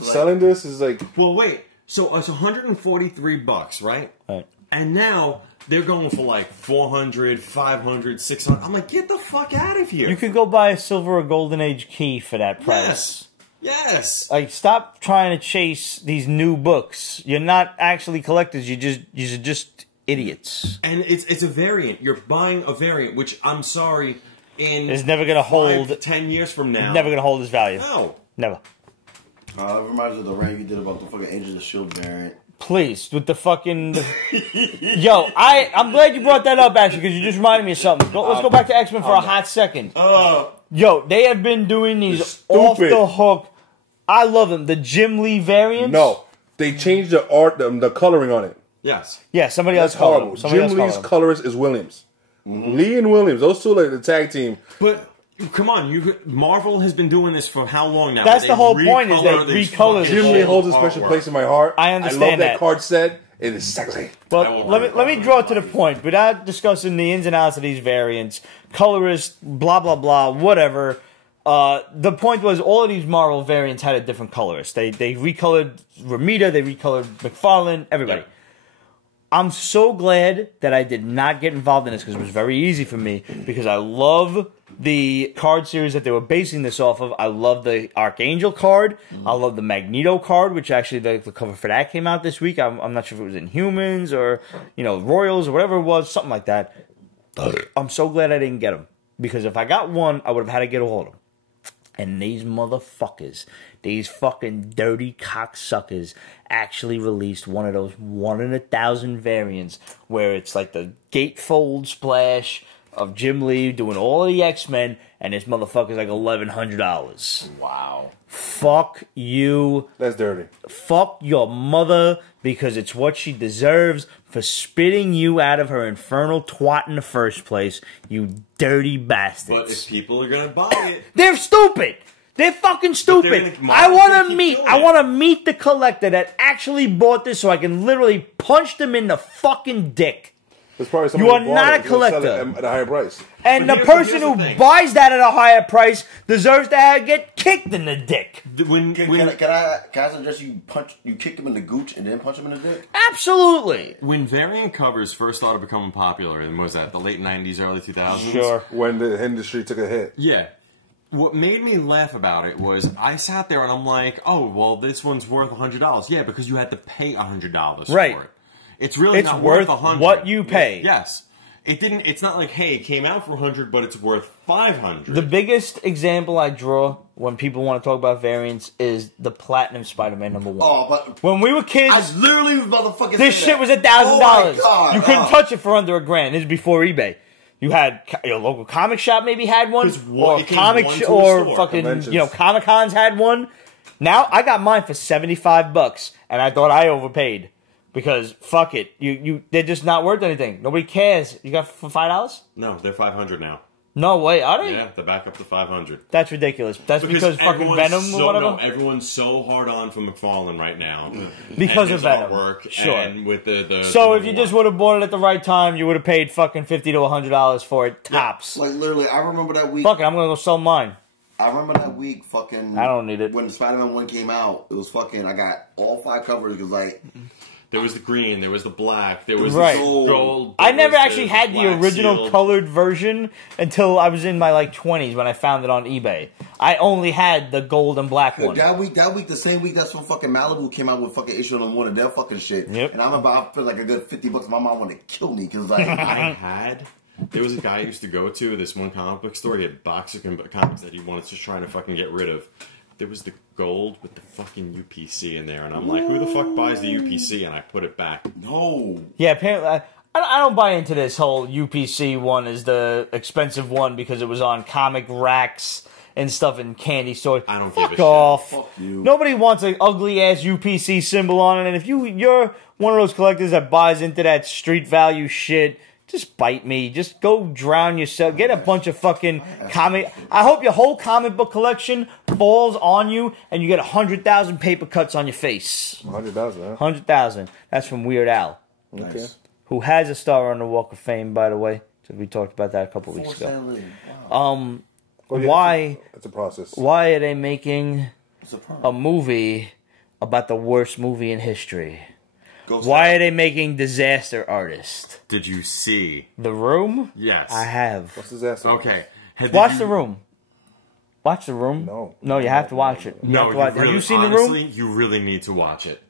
Selling this is like. Well, wait. So it's $143, right? Right. And now they're going for like 400, 500, 600. I'm like, get the fuck out of here. You could go buy a Silver or Golden Age key for that price. Yes. Like, stop trying to chase these new books. You're not actually collectors. You're just idiots. And it's a variant. You're buying a variant, which I'm sorry, it's never gonna hold 10 years from now. Never gonna hold its value. No. Never. It reminds me of the rant you did about the fucking Agents of S.H.I.E.L.D. variant. Please, with the fucking... Yo, I'm glad you brought that up, actually, because you just reminded me of something. Let's go back to X-Men for a hot second. Yo, they have been doing these off-the-hook... I love them. The Jim Lee variants. No, they changed the art, the coloring on it. Yes. Yeah, somebody else That's horrible. colored Jim Lee's colorist is Williams. Lee and Williams, those two are the tag team. But... Come on, Marvel has been doing this for how long now? That's the whole point, is they recolor Jim Lee holds a special place in my heart. I understand I love that card set. It is sexy. Well, let me draw to the point without discussing the ins and outs of these variants. Colorist, blah blah blah, whatever. The point was all of these Marvel variants had a different colorist. They recolored Romita, they recolored McFarlane, everybody. Yeah. I'm so glad that I did not get involved in this because it was very easy for me because I love the card series that they were basing this off of. I love the Archangel card. I love the Magneto card, which actually the cover for that came out this week. I'm not sure if it was in Humans or, you know, Royals or whatever it was, something like that. I'm so glad I didn't get them because if I got one, I would have had to get all of them. And these motherfuckers, these fucking dirty cocksuckers actually released one of those 1 in 1,000 variants where it's like the gatefold splash of Jim Lee doing all of the X-Men, and this motherfucker's like $1,100. Wow. Fuck you. That's dirty. Fuck your mother, because it's what she deserves for spitting you out of her infernal twat in the first place, you dirty bastards. But if people are gonna buy it, they're stupid. They're fucking stupid. I want to meet the collector that actually bought this so I can literally punch them in the fucking dick. There's probably You someone are who bought not it a and will sell collector. it at a higher price. And the But person here's the who thing. buys that at a higher price deserves to get kicked in the dick. When Can I suggest you kick him in the gooch and then punch him in the dick? Absolutely. when variant covers first started becoming popular, and was that the late 90s, early 2000s? Sure. When the industry took a hit. Yeah. What made me laugh about it was I sat there and I'm like, oh, well, this one's worth $100. Yeah, because you had to pay $100 Right. for it. It's really It's not worth worth $100. what you pay. Yes. It didn't. It's not like, hey, it came out for $100, but it's worth $500. The biggest example I draw when people want to talk about variants is the Platinum Spider-Man #1. Oh, but When we were kids, I literally was about to fucking this say shit that. was $1,000. Oh my God. You couldn't touch it for under $1,000. This is before eBay. You had your local comic shop maybe had one, 'Cause what- or it came comic one to a or store. fucking Conventions. Comic Cons had one. Now I got mine for $75, and I thought I overpaid because fuck it, they're just not worth anything. Nobody cares. You got for $5? No, they're $500 now. No way, are they? Yeah, they're back up to $500. That's ridiculous. That's because fucking everyone's Venom or whatever. No, everyone's so hard on for McFarlane right now Because and of his Venom. artwork, Sure. And with the So if you just would have bought it at the right time, you would have paid fucking $50 to $100 for it tops. Like literally, I remember that week. Fuck it, I'm gonna go sell mine. I remember that week. Fucking. I don't need it. When the Spider-Man 1 came out, it was fucking. I got all 5 covers because like. there was the green, there was the black, there was Right. the gold. I there never was actually had the black original sealed. colored version until I was in my 20s when I found it on eBay. I only had the gold and black one. That week, the same week, that's when fucking Malibu came out with fucking issue on one of their fucking shit. Yep. And I remember I feel like a good $50. My mom wanted to kill me because like There was a guy I used to go to, this one comic book store. He had boxes of comics that he wanted to try to fucking get rid of. There was the gold with the fucking UPC in there, and I'm like, who the fuck buys the UPC? And I put it back. no. Yeah, apparently I don't buy into this whole UPC one is the expensive one because it was on comic racks and stuff in candy stores. I don't give a Fuck shit. off. Fuck you. Nobody wants an ugly ass UPC symbol on it, and if you're one of those collectors that buys into that street value shit, just bite me. Just go drown yourself. Get a bunch of fucking comic. I hope your whole comic book collection falls on you and you get 100,000 paper cuts on your face. 100,000, huh? 100,000. That's from Weird Al, Okay. Nice. who has a star on the Walk of Fame, by the way. So we talked about that a couple weeks ago. Wow. Oh, yeah, Why? It's a process. Why are they making It's a problem. a movie about the worst movie in history? Ghost Why are they making Disaster Artist? Did you see? The Room? Yes. I have. What's his ass? Okay. Watch The Room. Watch The Room. No. No, you have to watch it. You No, have to watch. really, Have you seen honestly, The Room? you really need to watch it.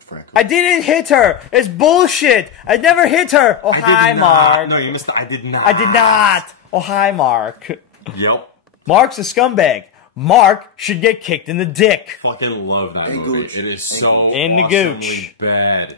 Frankly. I didn't hit her. It's bullshit. I never hit her. Oh, I did hi, not. Mark. No, you missed. I did not. I did not. Oh, hi, Mark. Yep. Mark's a scumbag. Mark should get kicked in the dick. Fucking love that In the movie. gooch. It is so In the awesomely gooch. bad.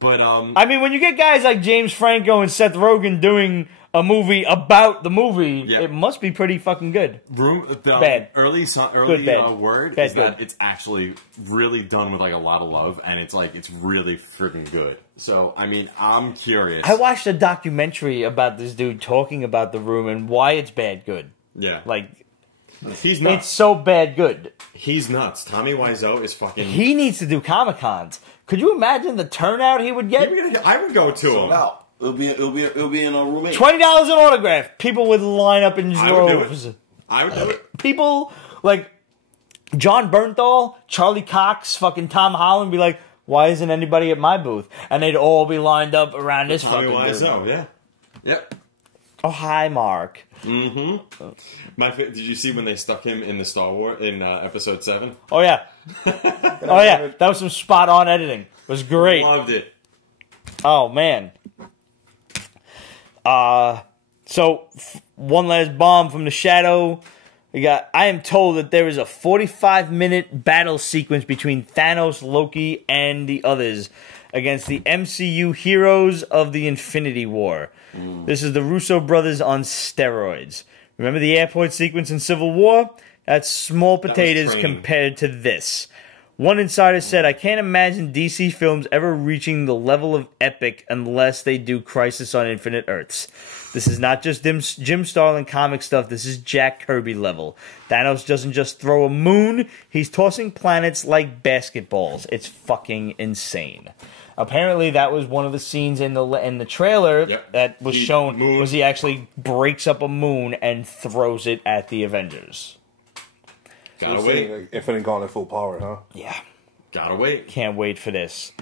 But I mean, when you get guys like James Franco and Seth Rogen doing a movie about the movie, Yeah. it must be pretty fucking good. the Bad. early Good, bad. word Bad, is that good. it's actually really done with like a lot of love, and it's really freaking good. So I mean, I'm curious. I watched a documentary about this dude talking about The Room and why it's bad good. Yeah, Like, he's it's nuts. so bad good. He's nuts. Tommy Wiseau is fucking. He needs to do Comic Cons. Could you imagine the turnout he would get? I would go to him. Wow. It'll be in a roommate. $20 an autograph. People would line up in I would do droves. it. I would do it. People like John Bernthal, Charlie Cox, fucking Tom Holland be like, why isn't anybody at my booth? And they'd all be lined up around this Tommy fucking dude. Wiseau, yeah. Yep. Oh, hi, Mark. Mm-hmm. Did you see when they stuck him in the Star Wars in Episode 7? Oh, yeah. Oh, yeah. That was some spot-on editing. It was great. Loved it. Oh, man. So, one last bomb from the shadow. I am told that there is a 45-minute battle sequence between Thanos, Loki, and the others against the MCU heroes of the Infinity War. This is the Russo brothers on steroids. Remember the airport sequence in Civil War? That's small potatoes training. compared to this. One insider said, I can't imagine DC films ever reaching the level of epic unless they do Crisis on Infinite Earths. This is not just Jim Starlin comic stuff, this is Jack Kirby level. Thanos doesn't just throw a moon, he's tossing planets like basketballs. It's fucking insane. Apparently, that was one of the scenes in the trailer that was shown. Was he actually breaks up a moon and throws it at the Avengers? Gotta wait. Like, Infinite Gauntlet full power, huh? Yeah. Gotta wait. Can't wait for this.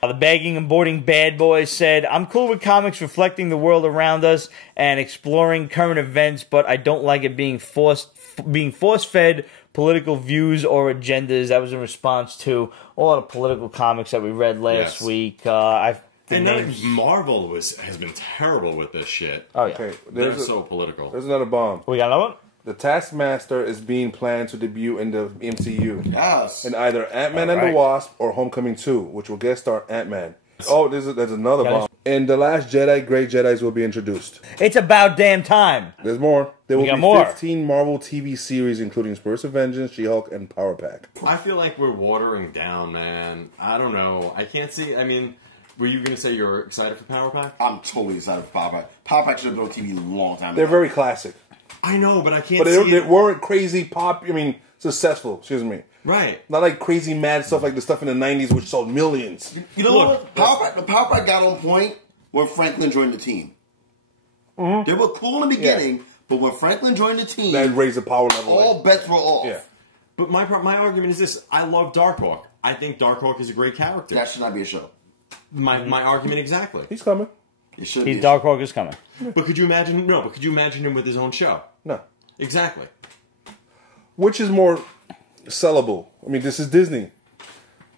The bagging and boarding bad boys said, I'm cool with comics reflecting the world around us and exploring current events, but I don't like it being force-fed political views or agendas. That was in response to a lot of political comics that we read last week. Marvel has been terrible with this shit. Oh, yeah. Okay, They're so political. There's another bomb. We got another one? The Taskmaster is being planned to debut in the MCU. Yes. In either Ant-Man and the Wasp or Homecoming 2, which will guest star Ant-Man. Oh, there's another bomb. In The Last Jedi, Great Jedis will be introduced. It's about damn time. There's more. There will be more. 15 Marvel TV series, including Spurs of Vengeance, She-Hulk, and Power Pack. I feel like we're watering down, man. I don't know. I can't see. I mean, were you going to say you're excited for Power Pack? I'm totally excited for Power Pack. Power Pack should have been on TV a long time ago. They're very classic. I know, but I can't But see they weren't crazy successful, excuse me. Right. Not like crazy mad stuff like the stuff in the 90s which sold millions. You know what? The Power Pack got on point when Franklin joined the team. They were cool in the beginning, but when Franklin joined the team, That raised the power level. all bets were off. Yeah. But my argument is this. I love Darkhawk. I think Darkhawk is a great character. That should not be a show. My argument exactly. He's coming. It should He's be. Darkhawk is coming. But could you imagine? No. But could you imagine him with his own show? No. Exactly. Which is more sellable? I mean, this is Disney.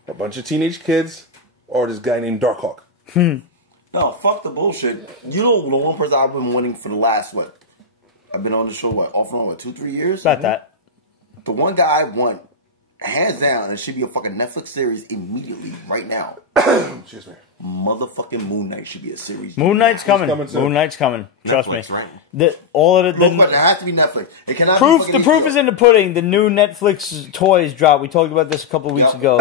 A bunch of teenage kids or this guy named Darkhawk. No, fuck the bullshit. You know the one person I've been wanting for the last, I've been on the show, off and on, 2-3 years? About that. The one guy I want, hands down, and it should be a fucking Netflix series immediately, right now. Excuse me. Motherfucking Moon Knight should be a series. Moon Knight's coming. coming soon. Moon Knight's coming. Trust Netflix, me. right? It has to be Netflix. It cannot proof. be The proof is in the pudding. The new Netflix toys drop. We talked about this a couple of weeks ago.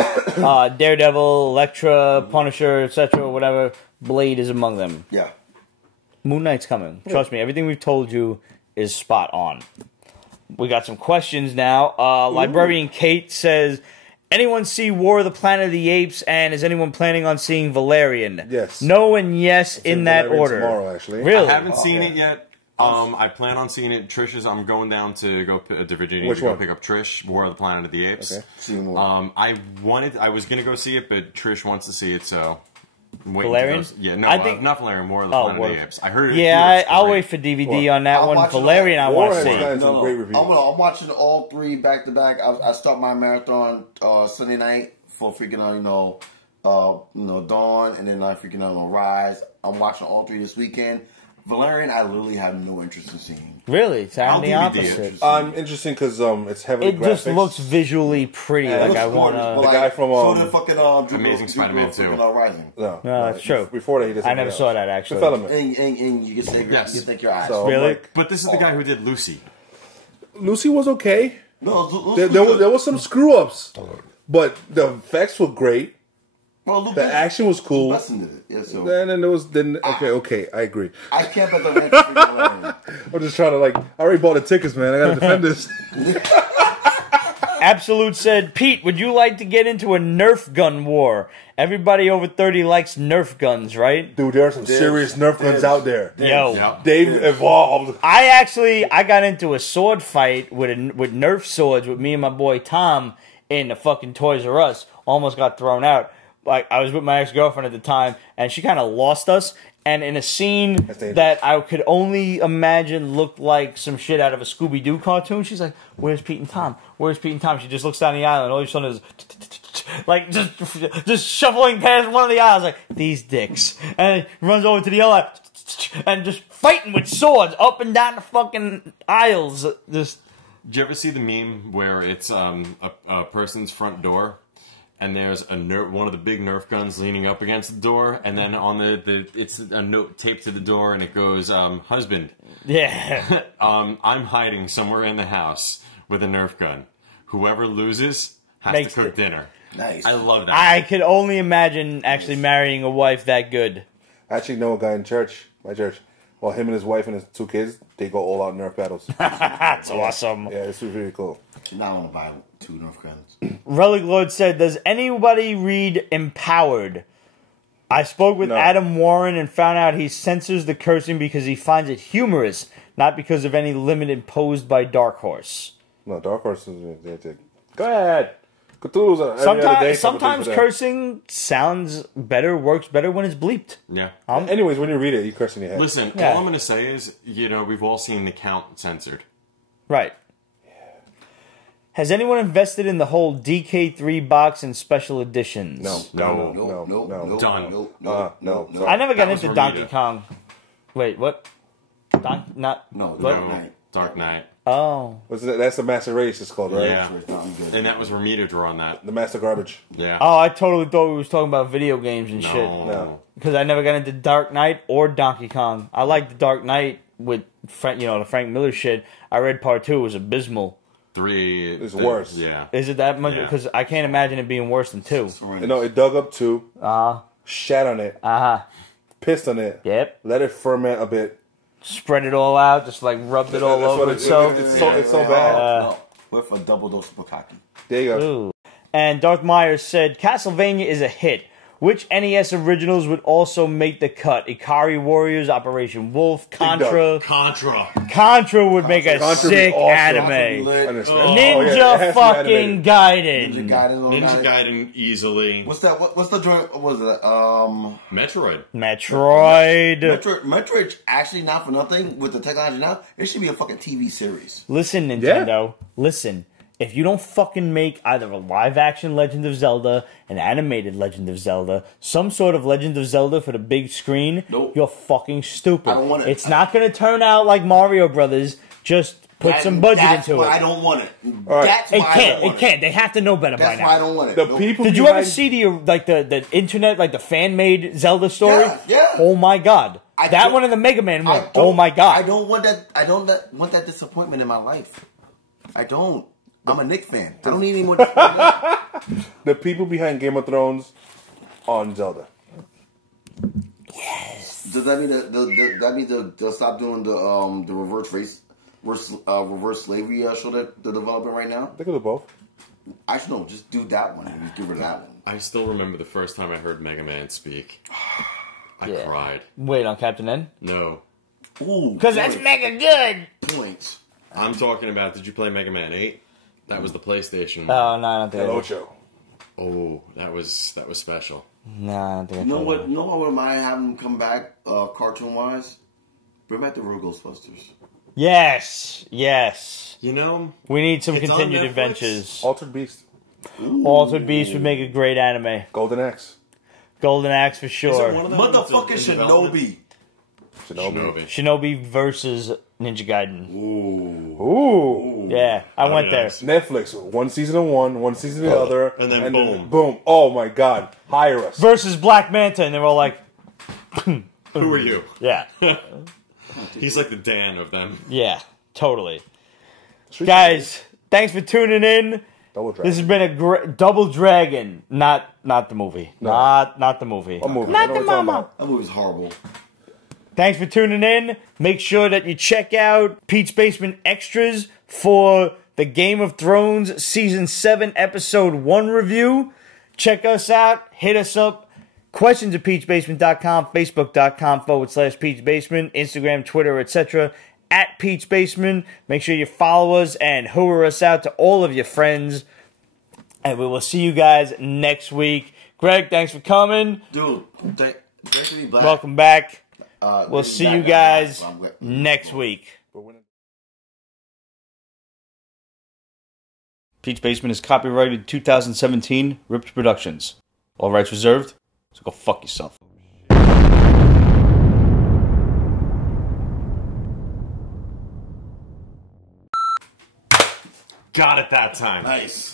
Daredevil, Elektra, Punisher, etc. Whatever. Blade is among them. Yeah. Moon Knight's coming. Trust me. Everything we've told you is spot on. We got some questions now. Librarian Kate says, anyone see War of the Planet of the Apes, and is anyone planning on seeing Valerian? Yes. No and yes in that Valerian order. tomorrow, actually. Really? I haven't seen it yet. I plan on seeing it. I'm going down to go to Virginia to go pick up Trish, War of the Planet of the Apes. Okay. I was gonna go see it, but Trish wants to see it, so I'm waiting Valerian? to go. Yeah, no, I think, not Valerian. War of the Planet of the Apes. I heard it. Yeah, I'll wait for DVD on that one. Valerian, I want to see. Great reviews. I'm watching all three back to back. I start my marathon Sunday night for freaking Dawn, and then I freaking Rise. I'm watching all three this weekend. Valerian, I literally have no interest in seeing. Really? It's I'll the DVD opposite. I'm interesting because it's heavily It graphics. just looks visually pretty. Like I want to. The guy from so the fucking Amazing Spider-Man 2. Rising. No, that's true. Before that, he did I never saw that actually. Development. And you can say Yes. you think your eyes. So, Really? But this is the guy who did Lucy. Lucy was okay. No, There was some screw ups, but the effects were great. Well, Luke The action was cool. Weston did it. Yeah, so Then there was okay, I agree. I can't bet the ranch is freaking Valerian. I'm just trying to I already bought the tickets, man. I gotta defend this. Absolute said, Pete, would you like to get into a Nerf gun war? Everybody over 30 likes Nerf guns, right? Dude, there are some serious Nerf guns out there. Yo. Yep. They've evolved. I got into a sword fight with Nerf swords with me and my boy Tom in the fucking Toys R Us. Almost got thrown out. I was with my ex-girlfriend at the time, and she kind of lost us. And in a scene that I could only imagine looked like some shit out of a Scooby-Doo cartoon, she's like, "Where's Pete and Tom? Where's Pete and Tom?" She just looks down the aisle, and all of a sudden is just shuffling past one of the aisles, like, these dicks. And he runs over to the other and just fighting with swords up and down the fucking aisles. Just. Did you ever see the meme where it's a person's front door? And there's one of the big Nerf guns leaning up against the door, and then on it's a note taped to the door, and it goes, "Husband, Yeah. I'm hiding somewhere in the house with a Nerf gun. Whoever loses has to cook dinner." Nice. I love that. I could only imagine actually marrying a wife that good. I actually know a guy in my church. Well, him and his wife and his 2 kids, they go all out Nerf battles. That's awesome. Yeah, it's really cool. Now I want to buy 2 Nerf guns. Relic Lord said, does anybody read Empowered? I spoke with Adam Warren and found out he censors the cursing because he finds it humorous, not because of any limit imposed by Dark Horse. No, Dark Horse is... Go ahead. Cthulhu's sometimes cursing sounds better, works better when it's bleeped. Yeah. Anyways, when you read it, you curse in your head. Listen, all I'm going to say is, we've all seen the Count censored. Right. Has anyone invested in the whole DK3 box and special editions? No. Done. I never got into Donkey Kong. Wait, what? Dark Knight. Oh. That's the Master Race, it's called, right? Yeah. And that was Romero drawing that. The Master Garbage. Yeah. Oh, I totally thought we was talking about video games and shit. No. Because I never got into Dark Knight or Donkey Kong. I liked the Dark Knight with the Frank Miller shit. I read part 2. It was abysmal. 3 is worse. Yeah. Is it that much? Because I can't imagine it being worse than 2. It dug up 2. Shat on it. Pissed on it. Yep. Let it ferment a bit. Spread it all out, just like rubbed it all over itself. It's so bad. With a double dose of Bukkake. There you go. Ooh. And Darth Myers said, Castlevania is a hit. Which NES originals would also make the cut? Ikari Warriors, Operation Wolf, Contra. Contra would make a sick anime. Ninja fucking Gaiden. Ninja Gaiden easily. What's that? What's the joint? What was it? Metroid. Metroid. Actually, not for nothing. With the technology now, it should be a fucking TV series. Listen, Nintendo. Listen. If you don't fucking make either a live-action Legend of Zelda, an animated Legend of Zelda, some sort of Legend of Zelda for the big screen, you're fucking stupid. I don't want it. It's not going to turn out like Mario Brothers. Just put some budget into it. That's why I don't want it. Right. That's why I don't want it can't. They have to know better by now. That's why I don't want it. The people Did you ever see the internet, like the fan-made Zelda story? Yeah. Oh my god. That one and the Mega Man one. Oh my god. I don't want that. I don't want that disappointment in my life. I don't. I'm a Nick fan. I don't need any more disappointment. The people behind Game of Thrones on Zelda. Yes. Does that mean they'll stop doing the reverse slavery show that they're developing right now? They could do both. Actually, no. Just do that one. Just get rid of that one. I still remember the first time I heard Mega Man speak. I cried. Wait, on Captain N? No. Ooh. Because that's mega good. Points. I'm talking about. Did you play Mega Man 8? That was the PlayStation. Oh no, I don't think. Ocho. Oh, that was special. No, I don't think. You know what? Would might have them come back, cartoon wise? Bring back the real Ghostbusters. Yes. We need some it's continued adventures. Altered Beast. Ooh. Altered Beast would make a great anime. Golden Axe. Golden Axe for sure. Motherfucking Shinobi. Shinobi versus Ninja Gaiden. Ooh. Yeah, I went there. Netflix. One season of one season of the other. And then boom. Oh my god. Hire us. Versus Black Manta, and they were all like... Who are you? Yeah. He's like the Dan of them. Yeah, totally. Guys, thanks for tuning in. This has been a Double Dragon, not the movie. No. Not the movie. Not the mama. That movie's horrible. Thanks for tuning in. Make sure that you check out Pete's Basement Extras for the Game of Thrones Season 7 Episode 1 review. Check us out. Hit us up. Questions at Pete'sBasement.com, Facebook.com/Pete'sBasement, Instagram, Twitter, etc. at Pete's Basement. Make sure you follow us and hoover us out to all of your friends. And we will see you guys next week. Greg, thanks for coming. Dude, thanks to be black. Welcome back. We'll see you guys next week. Pete's Basement is copyrighted 2017, Ripped Productions. All rights reserved, so go fuck yourself. Got it that time. Nice.